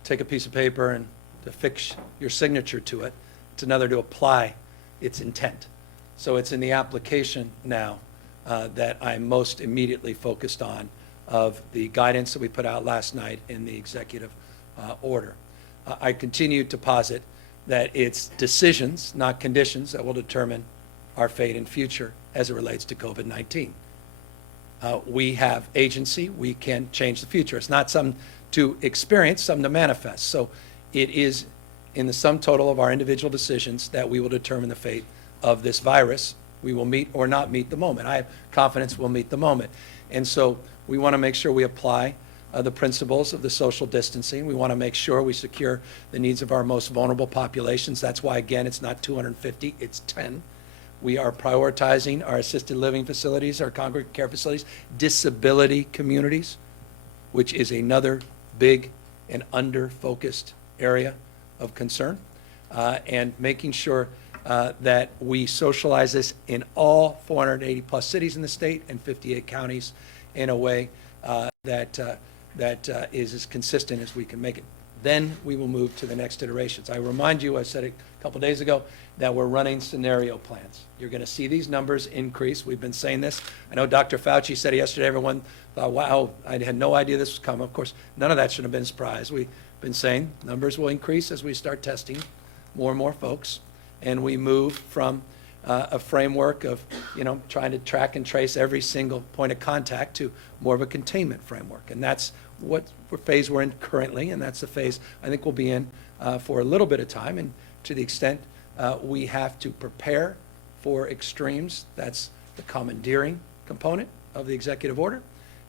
take a piece of paper and to fix your signature to it. It's another to apply its intent. So it's in the application now that I'm most immediately focused on of the guidance that we put out last night in the executive order. I continue to posit that it's decisions, not conditions, that will determine our fate and future as it relates to COVID-19. We have agency. We can change the future. It's not something to experience, something to manifest. So it is in the sum total of our individual decisions that we will determine the fate of this virus. We will meet or not meet the moment. I have confidence we'll meet the moment. And so we want to make sure we apply the principles of the social distancing. We want to make sure we secure the needs of our most vulnerable populations. That's why, again, it's not 250, it's 10. We are prioritizing our assisted living facilities, our congregate care facilities, disability communities, which is another big and under-focused area of concern, and making sure that we socialize this in all 480-plus cities in the state and 58 counties in a way that is as consistent as we can make it. Then we will move to the next iterations. I remind you, I said it a couple days ago, that we're running scenario plans. You're going to see these numbers increase. We've been saying this. I know Dr. Fauci said it yesterday. Everyone thought, wow, I had no idea this was coming. Of course, none of that should have been a surprise. We've been saying numbers will increase as we start testing more and more folks, and we move from a framework of, trying to track and trace every single point of contact to more of a containment framework. And that's what phase we're in currently, and that's the phase I think we'll be in for a little bit of time. And to the extent we have to prepare for extremes, that's the commandeering component of the executive order.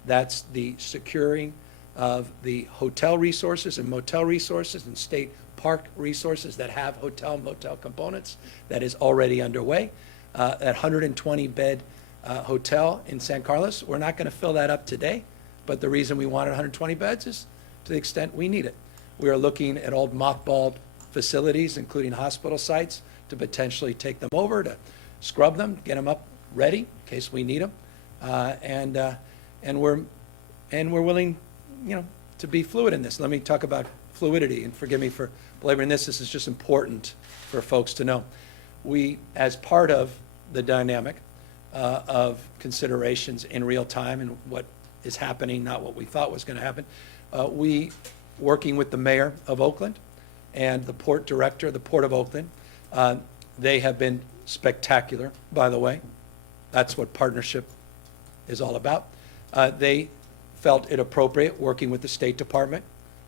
That's the securing of the hotel resources and motel resources and state park resources that have hotel and motel components. That is already underway. That 120-bed hotel in San Carlos, we're not going to fill that up today, but the reason we wanted 120 beds is to the extent we need it. We are looking at old mothballed facilities, including hospital sites, to potentially take them over, to scrub them, get them up ready in case we need them, and we're willing, to be fluid in this. Let me talk about fluidity, and forgive me for belaboring this. This is just important for folks to know. We, as part of the dynamic of considerations in real time and what is happening, not what we thought was going to happen, we, working with the mayor of Oakland and the port director of the Port of Oakland, they have been spectacular, by the way. That's what partnership is all about. They felt it appropriate, working with the State Department,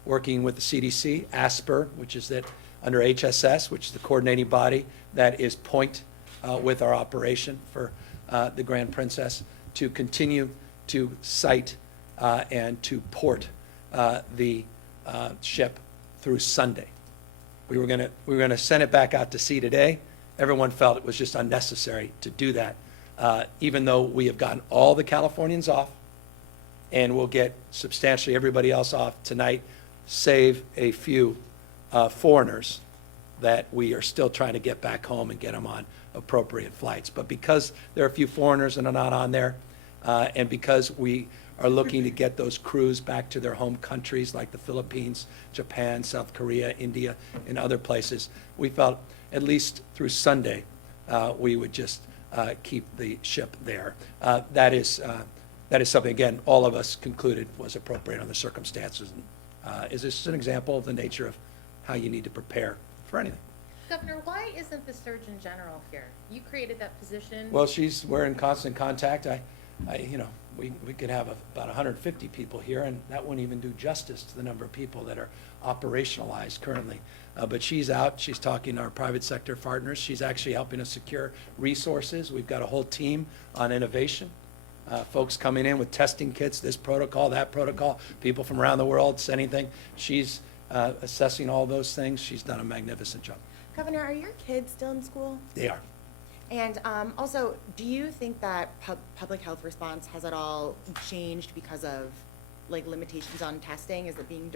working with the CDC, ASPR, which is that under HSS, which is the coordinating body that is point with our operation for the Grand Princess, to continue to site and to port the ship through Sunday. We were going to send it back out to sea today. Everyone felt it was just unnecessary to do that, even though we have gotten all the Californians off, and we'll get substantially everybody else off tonight, save a few foreigners that we are still trying to get back home and get them on appropriate flights. But because there are a few foreigners and are not on there, and because we are looking to get those crews back to their home countries like the Philippines, Japan, South Korea, India, and other places, we felt at least through Sunday we would just keep the ship there. That is something, again, all of us concluded was appropriate under the circumstances. Is this an example of the nature of how you need to prepare for anything? Governor, why isn't the Surgeon General here? You created that position. Well, we're in constant contact. We could have about 150 people here, and that wouldn't even do justice to the number of people that are operationalized currently. But she's out. She's talking to our private sector partners. She's actually helping us secure resources. We've got a whole team on innovation. Folks coming in with testing kits, this protocol, that protocol, people from around the world sending things. She's assessing all those things. She's done a magnificent job. Governor, are your kids still in school? They are. And also, do you think that public health response has at all changed because of limitations on testing? Is it being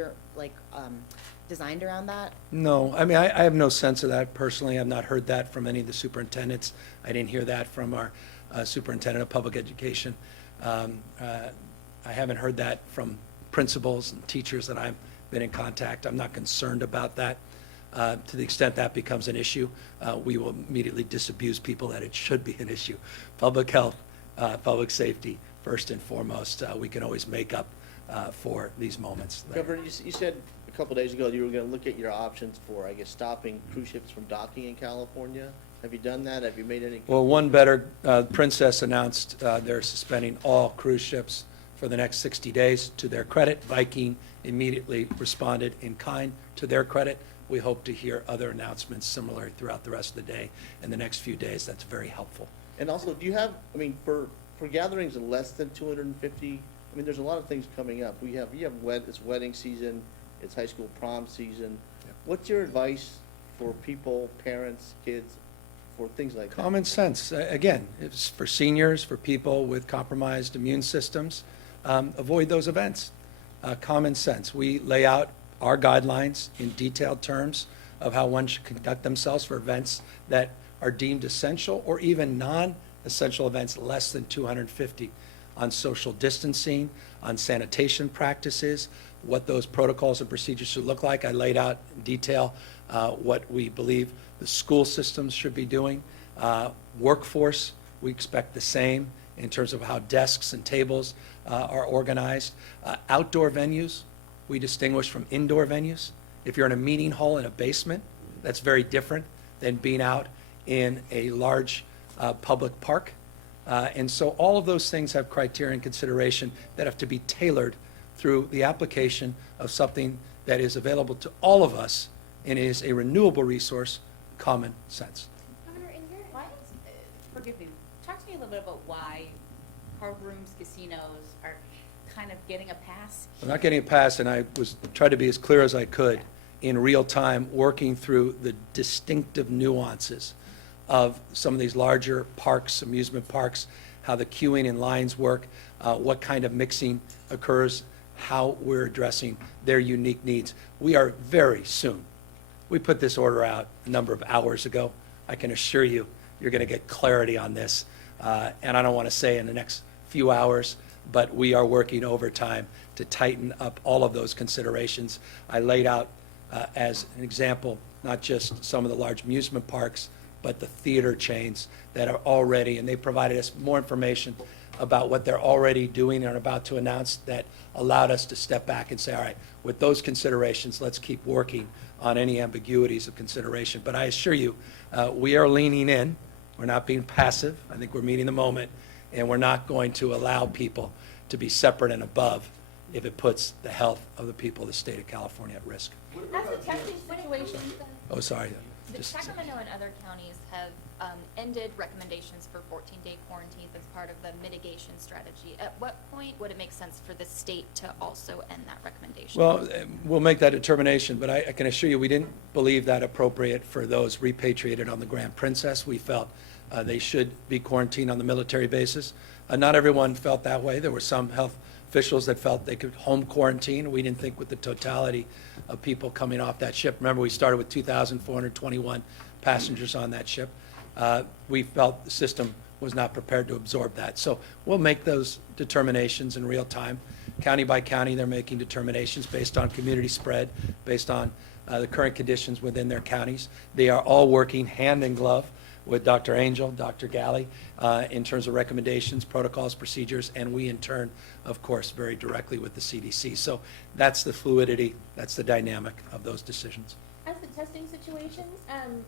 designed around that? No, I mean, I have no sense of that personally. I've not heard that from any of the superintendents. I didn't hear that from our superintendent of public education. I haven't heard that from principals and teachers that I've been in contact. I'm not concerned about that. To the extent that becomes an issue, we will immediately disabuse people that it should be an issue. Public health, public safety, first and foremost. We can always make up for these moments. Governor, you said a couple days ago you were going to look at your options for, I guess, stopping cruise ships from docking in California. Have you done that? Have you made any? Well, one better, Princess announced they're suspending all cruise ships for the next 60 days. To their credit, Viking immediately responded in kind. To their credit, we hope to hear other announcements similar throughout the rest of the day and the next few days. That's very helpful. And also, do you have, for gatherings of less than 250, there's a lot of things coming up. It's wedding season, it's high school prom season. Yep. What's your advice for people, parents, kids, for things like that? Common sense. Again, it's for seniors, for people with compromised immune systems. Avoid those events. Common sense. We lay out our guidelines in detailed terms of how one should conduct themselves for events that are deemed essential or even non-essential events less than 250, on social distancing, on sanitation practices, what those protocols and procedures should look like. I laid out in detail what we believe the school systems should be doing. Workforce, we expect the same in terms of how desks and tables are organized. Outdoor venues, we distinguish from indoor venues. If you're in a meeting hall in a basement, that's very different than being out in a large public park. And so all of those things have criteria and consideration that have to be tailored through the application of something that is available to all of us and is a renewable resource, common sense. Governor, in your, forgive me, talk to me a little bit about why card rooms, casinos are kind of getting a pass. I'm not getting a pass, and I was trying to be as clear as I could in real time, working through the distinctive nuances of some of these larger parks, amusement parks, how the queuing and lines work, what kind of mixing occurs, how we're addressing their unique needs. We are very soon. We put this order out a number of hours ago. I can assure you, you're going to get clarity on this. And I don't want to say in the next few hours, but we are working overtime to tighten up all of those considerations. I laid out as an example, not just some of the large amusement parks, but the theater chains that are already, and they provided us more information about what they're already doing and are about to announce that allowed us to step back and say, all right, with those considerations, let's keep working on any ambiguities of consideration. But I assure you, we are leaning in. We're not being passive. I think we're meeting the moment, and we're not going to allow people to be separate and above if it puts the health of the people of the state of California at risk. As a testing situation, Oh, sorry. Sacramento and other counties have ended recommendations for 14-day quarantines as part of the mitigation strategy. At what point would it make sense for the state to also end that recommendation? Well, we'll make that determination, but I can assure you we didn't believe that appropriate for those repatriated on the Grand Princess. We felt they should be quarantined on the military basis. Not everyone felt that way. There were some health officials that felt they could home quarantine. We didn't think with the totality of people coming off that ship. Remember, we started with 2,421 passengers on that ship. We felt the system was not prepared to absorb that. So we'll make those determinations in real time. County by county, they're making determinations based on community spread, based on the current conditions within their counties. They are all working hand in glove with Dr. Angel, Dr. Galley, in terms of recommendations, protocols, procedures, and we in turn, of course, very directly with the CDC. So that's the fluidity, that's the dynamic of those decisions. as the testing situation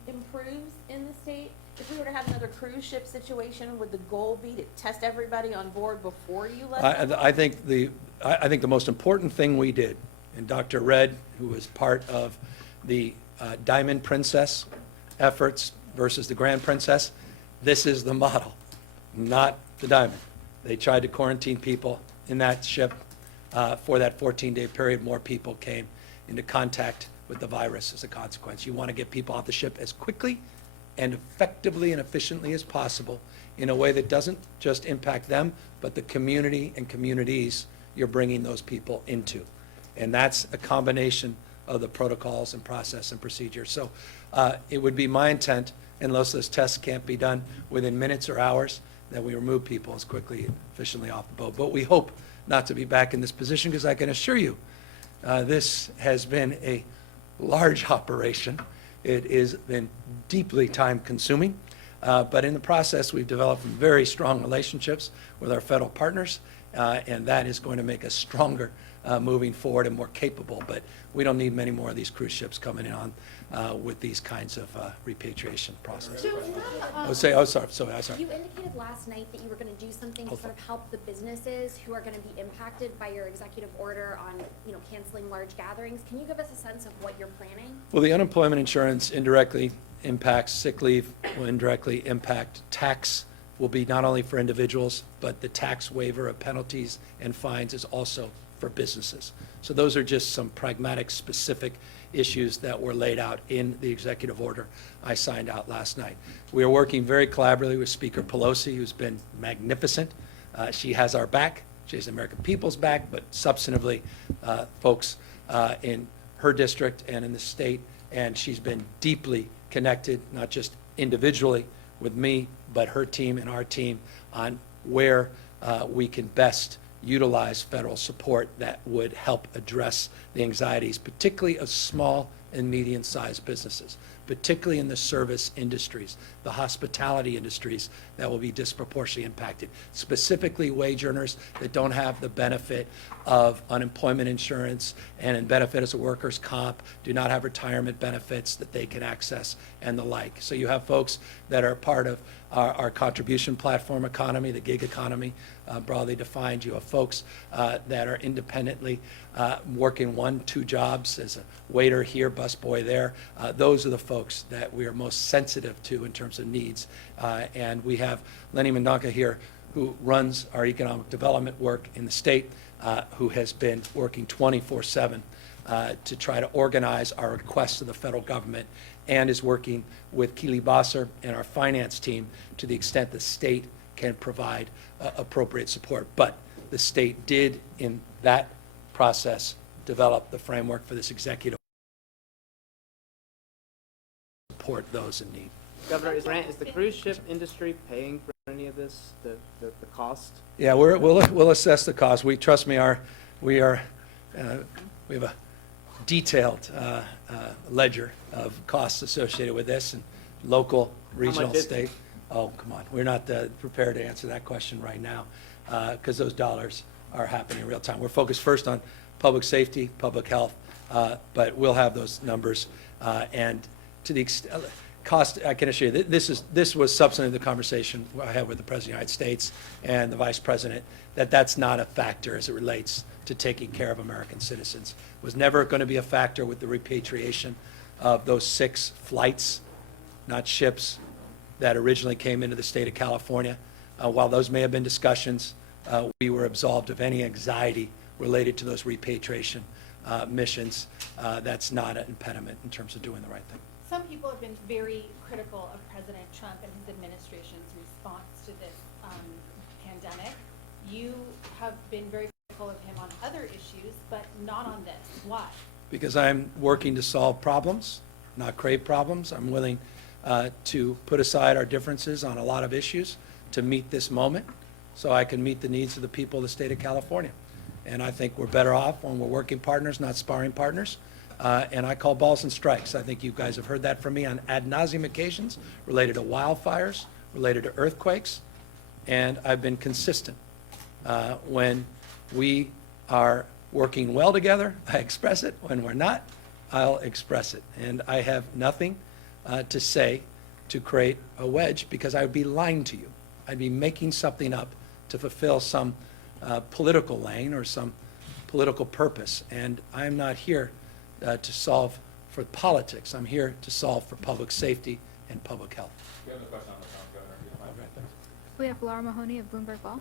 improves in the state, if we were to have another cruise ship situation, would the goal be to test everybody on board before you let them? I think the most important thing we did, and Dr. Red, who was part of the Diamond Princess efforts versus the Grand Princess, this is the model, not the Diamond. They tried to quarantine people in that ship for that 14-day period. More people came into contact with the virus as a consequence. You want to get people off the ship as quickly and effectively and efficiently as possible in a way that doesn't just impact them, but the community and communities you're bringing those people into. And that's a combination of the protocols and process and procedures. So it would be my intent, unless those tests can't be done within minutes or hours, that we remove people as quickly and efficiently off the boat. But we hope not to be back in this position, because I can assure you, this has been a large operation. It has been deeply time-consuming, but in the process, we've developed very strong relationships with our federal partners, and that is going to make us stronger moving forward and more capable. But we don't need many more of these cruise ships coming in on with these kinds of repatriation processes. Sorry. You indicated last night that you were going to do something to sort of help the businesses who are going to be impacted by your executive order on, canceling large gatherings. Can you give us a sense of what you're planning? Well, the unemployment insurance indirectly impacts sick leave, will indirectly impact tax, will be not only for individuals, but the tax waiver of penalties and fines is also for businesses. So those are just some pragmatic, specific issues that were laid out in the executive order I signed out last night. We are working very collaboratively with Speaker Pelosi, who's been magnificent. She has our back. She has the American people's back, but substantively, folks in her district and in the state and she's been deeply connected, not just individually with me, but her team and our team on where we can best utilize federal support that would help address the anxieties, particularly of small and medium-sized businesses, particularly in the service industries, the hospitality industries that will be disproportionately impacted, specifically wage earners that don't have the benefit of unemployment insurance and benefit as a workers' comp, do not have retirement benefits that they can access and the like. So you have folks that are part of our contribution platform economy, the gig economy, broadly defined. You have folks that are independently working 1-2 jobs as a waiter here, busboy there. Those are the folks that we are most sensitive to in terms of needs. And we have Lenny Mendonca here, who runs our economic development work in the state, who has been working 24/7 to try to organize our requests to the federal government, and is working with Keely Bosser and our finance team to the extent the state can provide appropriate support. But the state did, in that process, develop the framework for this executive support those in need. Governor, is the cruise ship industry paying for any of this, the cost? Yeah, we'll assess the cost. Trust me, we have a detailed ledger of costs associated with this, and local, regional, state. Oh, come on. We're not prepared to answer that question right now, because those dollars are happening in real time. We're focused first on public safety, public health, but we'll have those numbers. And to the extent, cost, I can assure you, this was substantive the conversation I had with the President of the United States and the Vice President, that's not a factor as it relates to taking care of American citizens. It was never going to be a factor with the repatriation of those 6 flights, not ships, that originally came into the state of California. While those may have been discussions, we were absolved of any anxiety related to those repatriation missions. That's not an impediment in terms of doing the right thing. Some people have been very critical of President Trump and his administration's response to this pandemic. You have been very critical of him on other issues, but not on this. Why? Because I'm working to solve problems, not create problems. I'm willing to put aside our differences on a lot of issues to meet this moment so I can meet the needs of the people of the state of California. And I think we're better off when we're working partners, not sparring partners. And I call balls and strikes. I think you guys have heard that from me on ad nauseum occasions related to wildfires, related to earthquakes, and I've been consistent. When we are working well together, I express it. When we're not, I'll express it. And I have nothing to say to create a wedge, because I would be lying to you. I'd be making something up to fulfill some political lane or some political purpose. And I'm not here to solve for politics. I'm here to solve for public safety and public health. We have a question on the phone, Governor, if you don't mind. Right, thanks. We have Laura Mahoney of Bloomberg Law.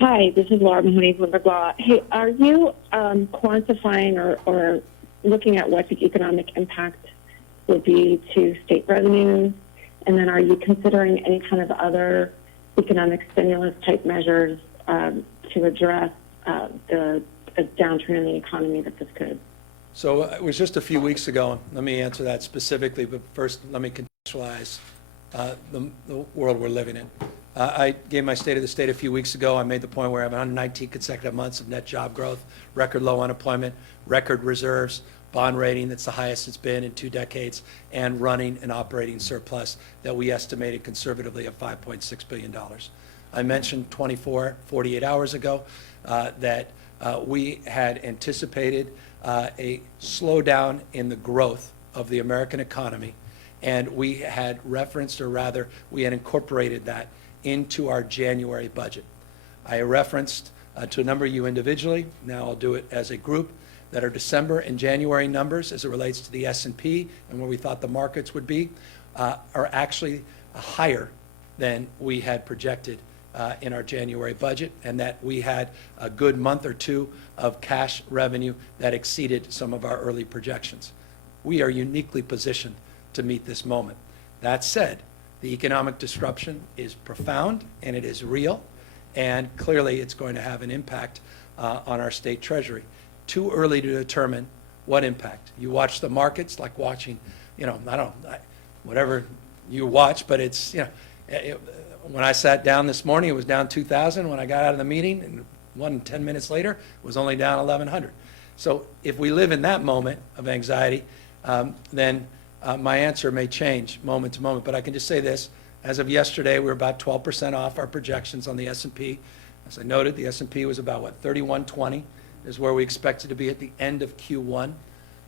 Hi, this is Laura Mahoney of Bloomberg Law. Hey, are you quantifying or looking at what the economic impact would be to state revenues? And then are you considering any kind of other economic stimulus type measures to address the downturn in the economy that this could? So it was just a few weeks ago. Let me answer that specifically, but first let me contextualize the world we're living in. I gave my State of the State a few weeks ago. I made the point where I have 119 consecutive months of net job growth, record low unemployment, record reserves, bond rating that's the highest it's been in 2 decades, and running an operating surplus that we estimated conservatively at $5.6 billion. I mentioned 48 hours ago that we had anticipated a slowdown in the growth of the American economy, and we had referenced, or rather, we had incorporated that into our January budget. I referenced to a number of you individually, now I'll do it as a group, that our December and January numbers as it relates to the S&P and where we thought the markets would be are actually higher than we had projected in our January budget, and that we had a good month or two of cash revenue that exceeded some of our early projections. We are uniquely positioned to meet this moment. That said, the economic disruption is profound and it is real, and clearly it's going to have an impact on our state treasury. too early to determine what impact. You watch the markets like watching, whatever you watch, but it's, when I sat down this morning, it was down 2,000. When I got out of the meeting, and 10 minutes later, it was only down 1,100. So if we live in that moment of anxiety, then my answer may change moment to moment. But I can just say this. As of yesterday, we're about 12% off our projections on the S&P. As I noted, the S&P was about, 3120 is where we expected to be at the end of Q1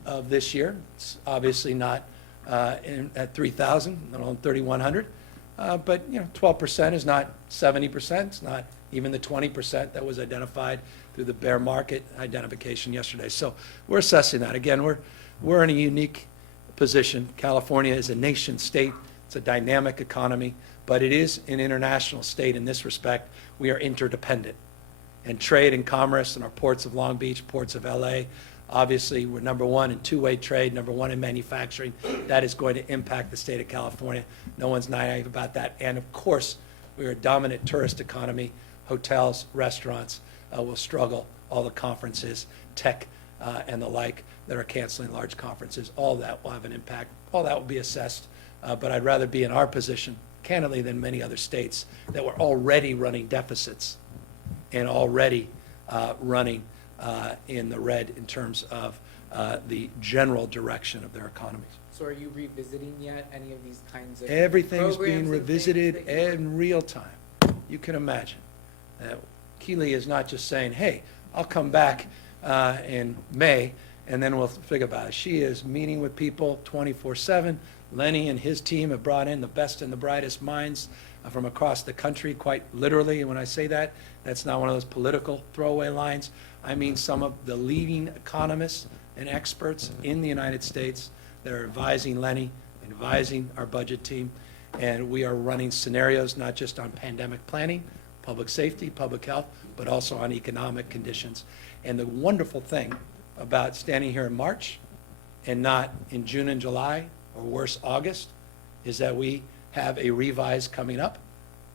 of this year. It's obviously not at 3,000, not on 3,100. But 12% is not 70%. It's not even the 20% that was identified through the bear market identification yesterday. So we're assessing that. Again, we're in a unique position. California is a nation state. It's a dynamic economy, but it is an international state in this respect. We are interdependent. And trade and commerce in our ports of Long Beach, ports of LA, obviously we're number one in two-way trade, number one in manufacturing. That is going to impact the state of California. No one's naive about that. And of course, we're a dominant tourist economy. Hotels, restaurants will struggle. All the conferences, tech, and the like that are canceling large conferences, all that will have an impact. All that will be assessed. But I'd rather be in our position, candidly, than many other states that were already running deficits and already running in the red in terms of the general direction of their economies. So are you revisiting yet any of these kinds of Everything's programs being and revisited things that you- in real time. You can imagine. Keeley is not just saying, hey, I'll come back in May and then we'll think about it. She is meeting with people 24/7. Lenny and his team have brought in the best and the brightest minds from across the country, quite literally. And when I say that, that's not one of those political throwaway lines. I mean some of the leading economists and experts in the United States that are advising Lenny, advising our budget team. And we are running scenarios not just on pandemic planning, public safety, public health, but also on economic conditions. And the wonderful thing about standing here in March and not in June and July, or worse, August, is that we have a revise coming up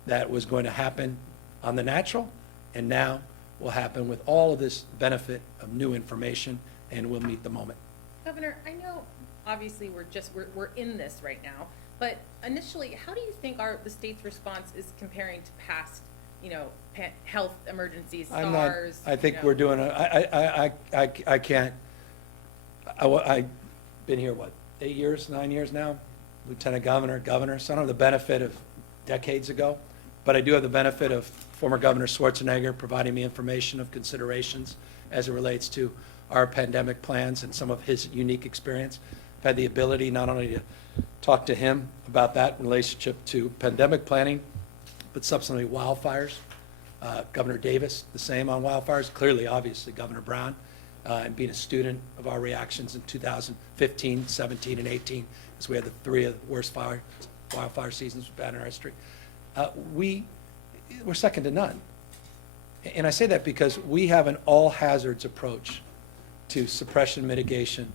that was going to happen on the natural, and now will happen with all of this benefit of new information, and we'll meet the moment. Governor, I know obviously we're in this right now, but initially, how do you think the state's response is comparing to past, health emergencies, SARS? I think we're doing I can't, I've been here, 8 years, 9 years now, lieutenant governor, so I don't have the benefit of decades ago, but I do have the benefit of former Governor Schwarzenegger providing me information of considerations as it relates to our pandemic plans and some of his unique experience. I've had the ability not only to talk to him about that relationship to pandemic planning, but subsequently wildfires. Governor Davis, the same on wildfires. Clearly, obviously, Governor Brown, and being a student of our reactions in 2015, 17, and 18, as we had the three of the worst wildfire seasons we've had in our history. We're second to none. And I say that because we have an all-hazards approach to suppression, mitigation,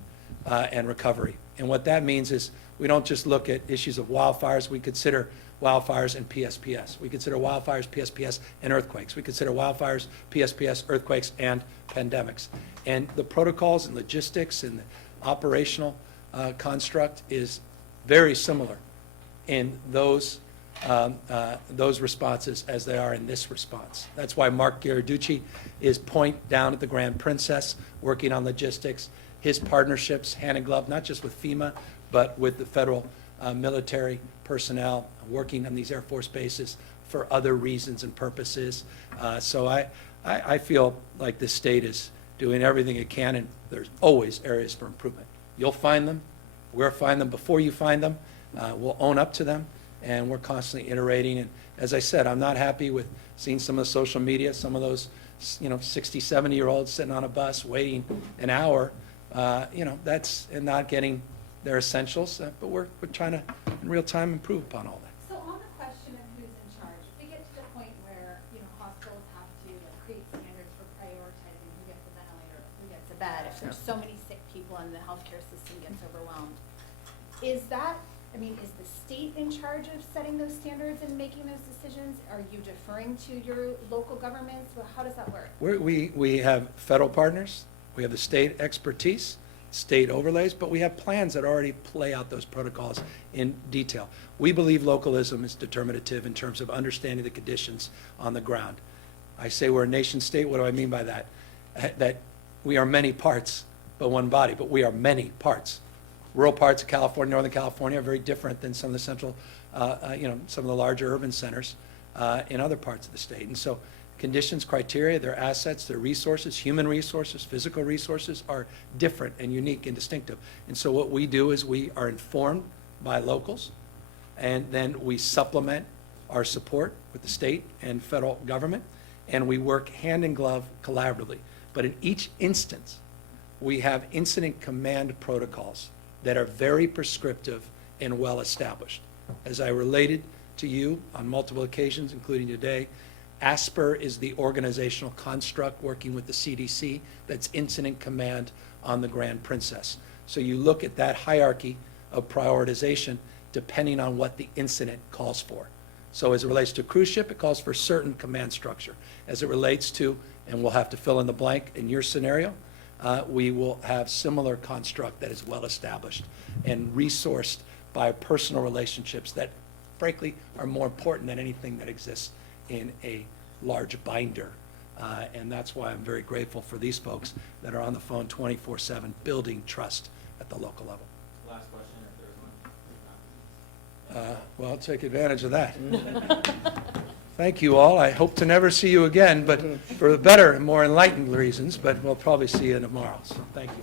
and recovery. And what that means is we don't just look at issues of wildfires. We consider wildfires and PSPS. We consider wildfires, PSPS, and earthquakes. We consider wildfires, PSPS, earthquakes, and pandemics. And the protocols and logistics and the operational construct is very similar in those responses as they are in this response. That's why Mark Garaducci is point down at the Grand Princess, working on logistics, his partnerships, hand in glove, not just with FEMA, but with the federal military personnel working on these Air Force bases for other reasons and purposes. So I feel like the state is doing everything it can, and there's always areas for improvement. You'll find them. We'll find them before you find them. We'll own up to them, and we're constantly iterating. And as I said, I'm not happy with seeing some of the social media, some of those 60, 70-year-olds sitting on a bus waiting an hour, that's and not getting their essentials. But we're trying to, in real time, improve upon all that. So on the question of who's in charge, if we get to the point where, hospitals have to create standards for prioritizing who gets a ventilator, who gets a bed, if there's so many sick people and the healthcare system gets overwhelmed, is the state in charge of setting those standards and making those decisions? Are you deferring to your local governments? How does that work? We have federal partners, We have the state expertise, state overlays, but we have plans that already play out those protocols in detail. We believe localism is determinative in terms of understanding the conditions on the ground. I say we're a nation state. What do I mean by that? That we are many parts, but one body, but we are many parts. Rural parts of California, Northern California, are very different than some of the central, some of the larger urban centers in other parts of the state. And so conditions, criteria, their assets, their resources, human resources, physical resources are different and unique and distinctive. And so what we do is we are informed by locals, and then we supplement our support with the state and federal government, and we work hand in glove collaboratively. But in each instance, we have incident command protocols that are very prescriptive and well established. As I related to you on multiple occasions, including today, ASPR is the organizational construct working with the CDC that's incident command on the Grand Princess. So you look at that hierarchy of prioritization depending on what the incident calls for. So as it relates to a cruise ship, it calls for a certain command structure. As it relates to, and we'll have to fill in the blank in your scenario, we will have similar construct that is well established and resourced by personal relationships that frankly are more important than anything that exists in a large binder. And that's why I'm very grateful for these folks that are on the phone 24/7 building trust at the local level. Last question, if there's one. Well, I'll take advantage of that. Thank you all. I hope to never see you again, but for the better and more enlightened reasons, but we'll probably see you tomorrow. So thank you.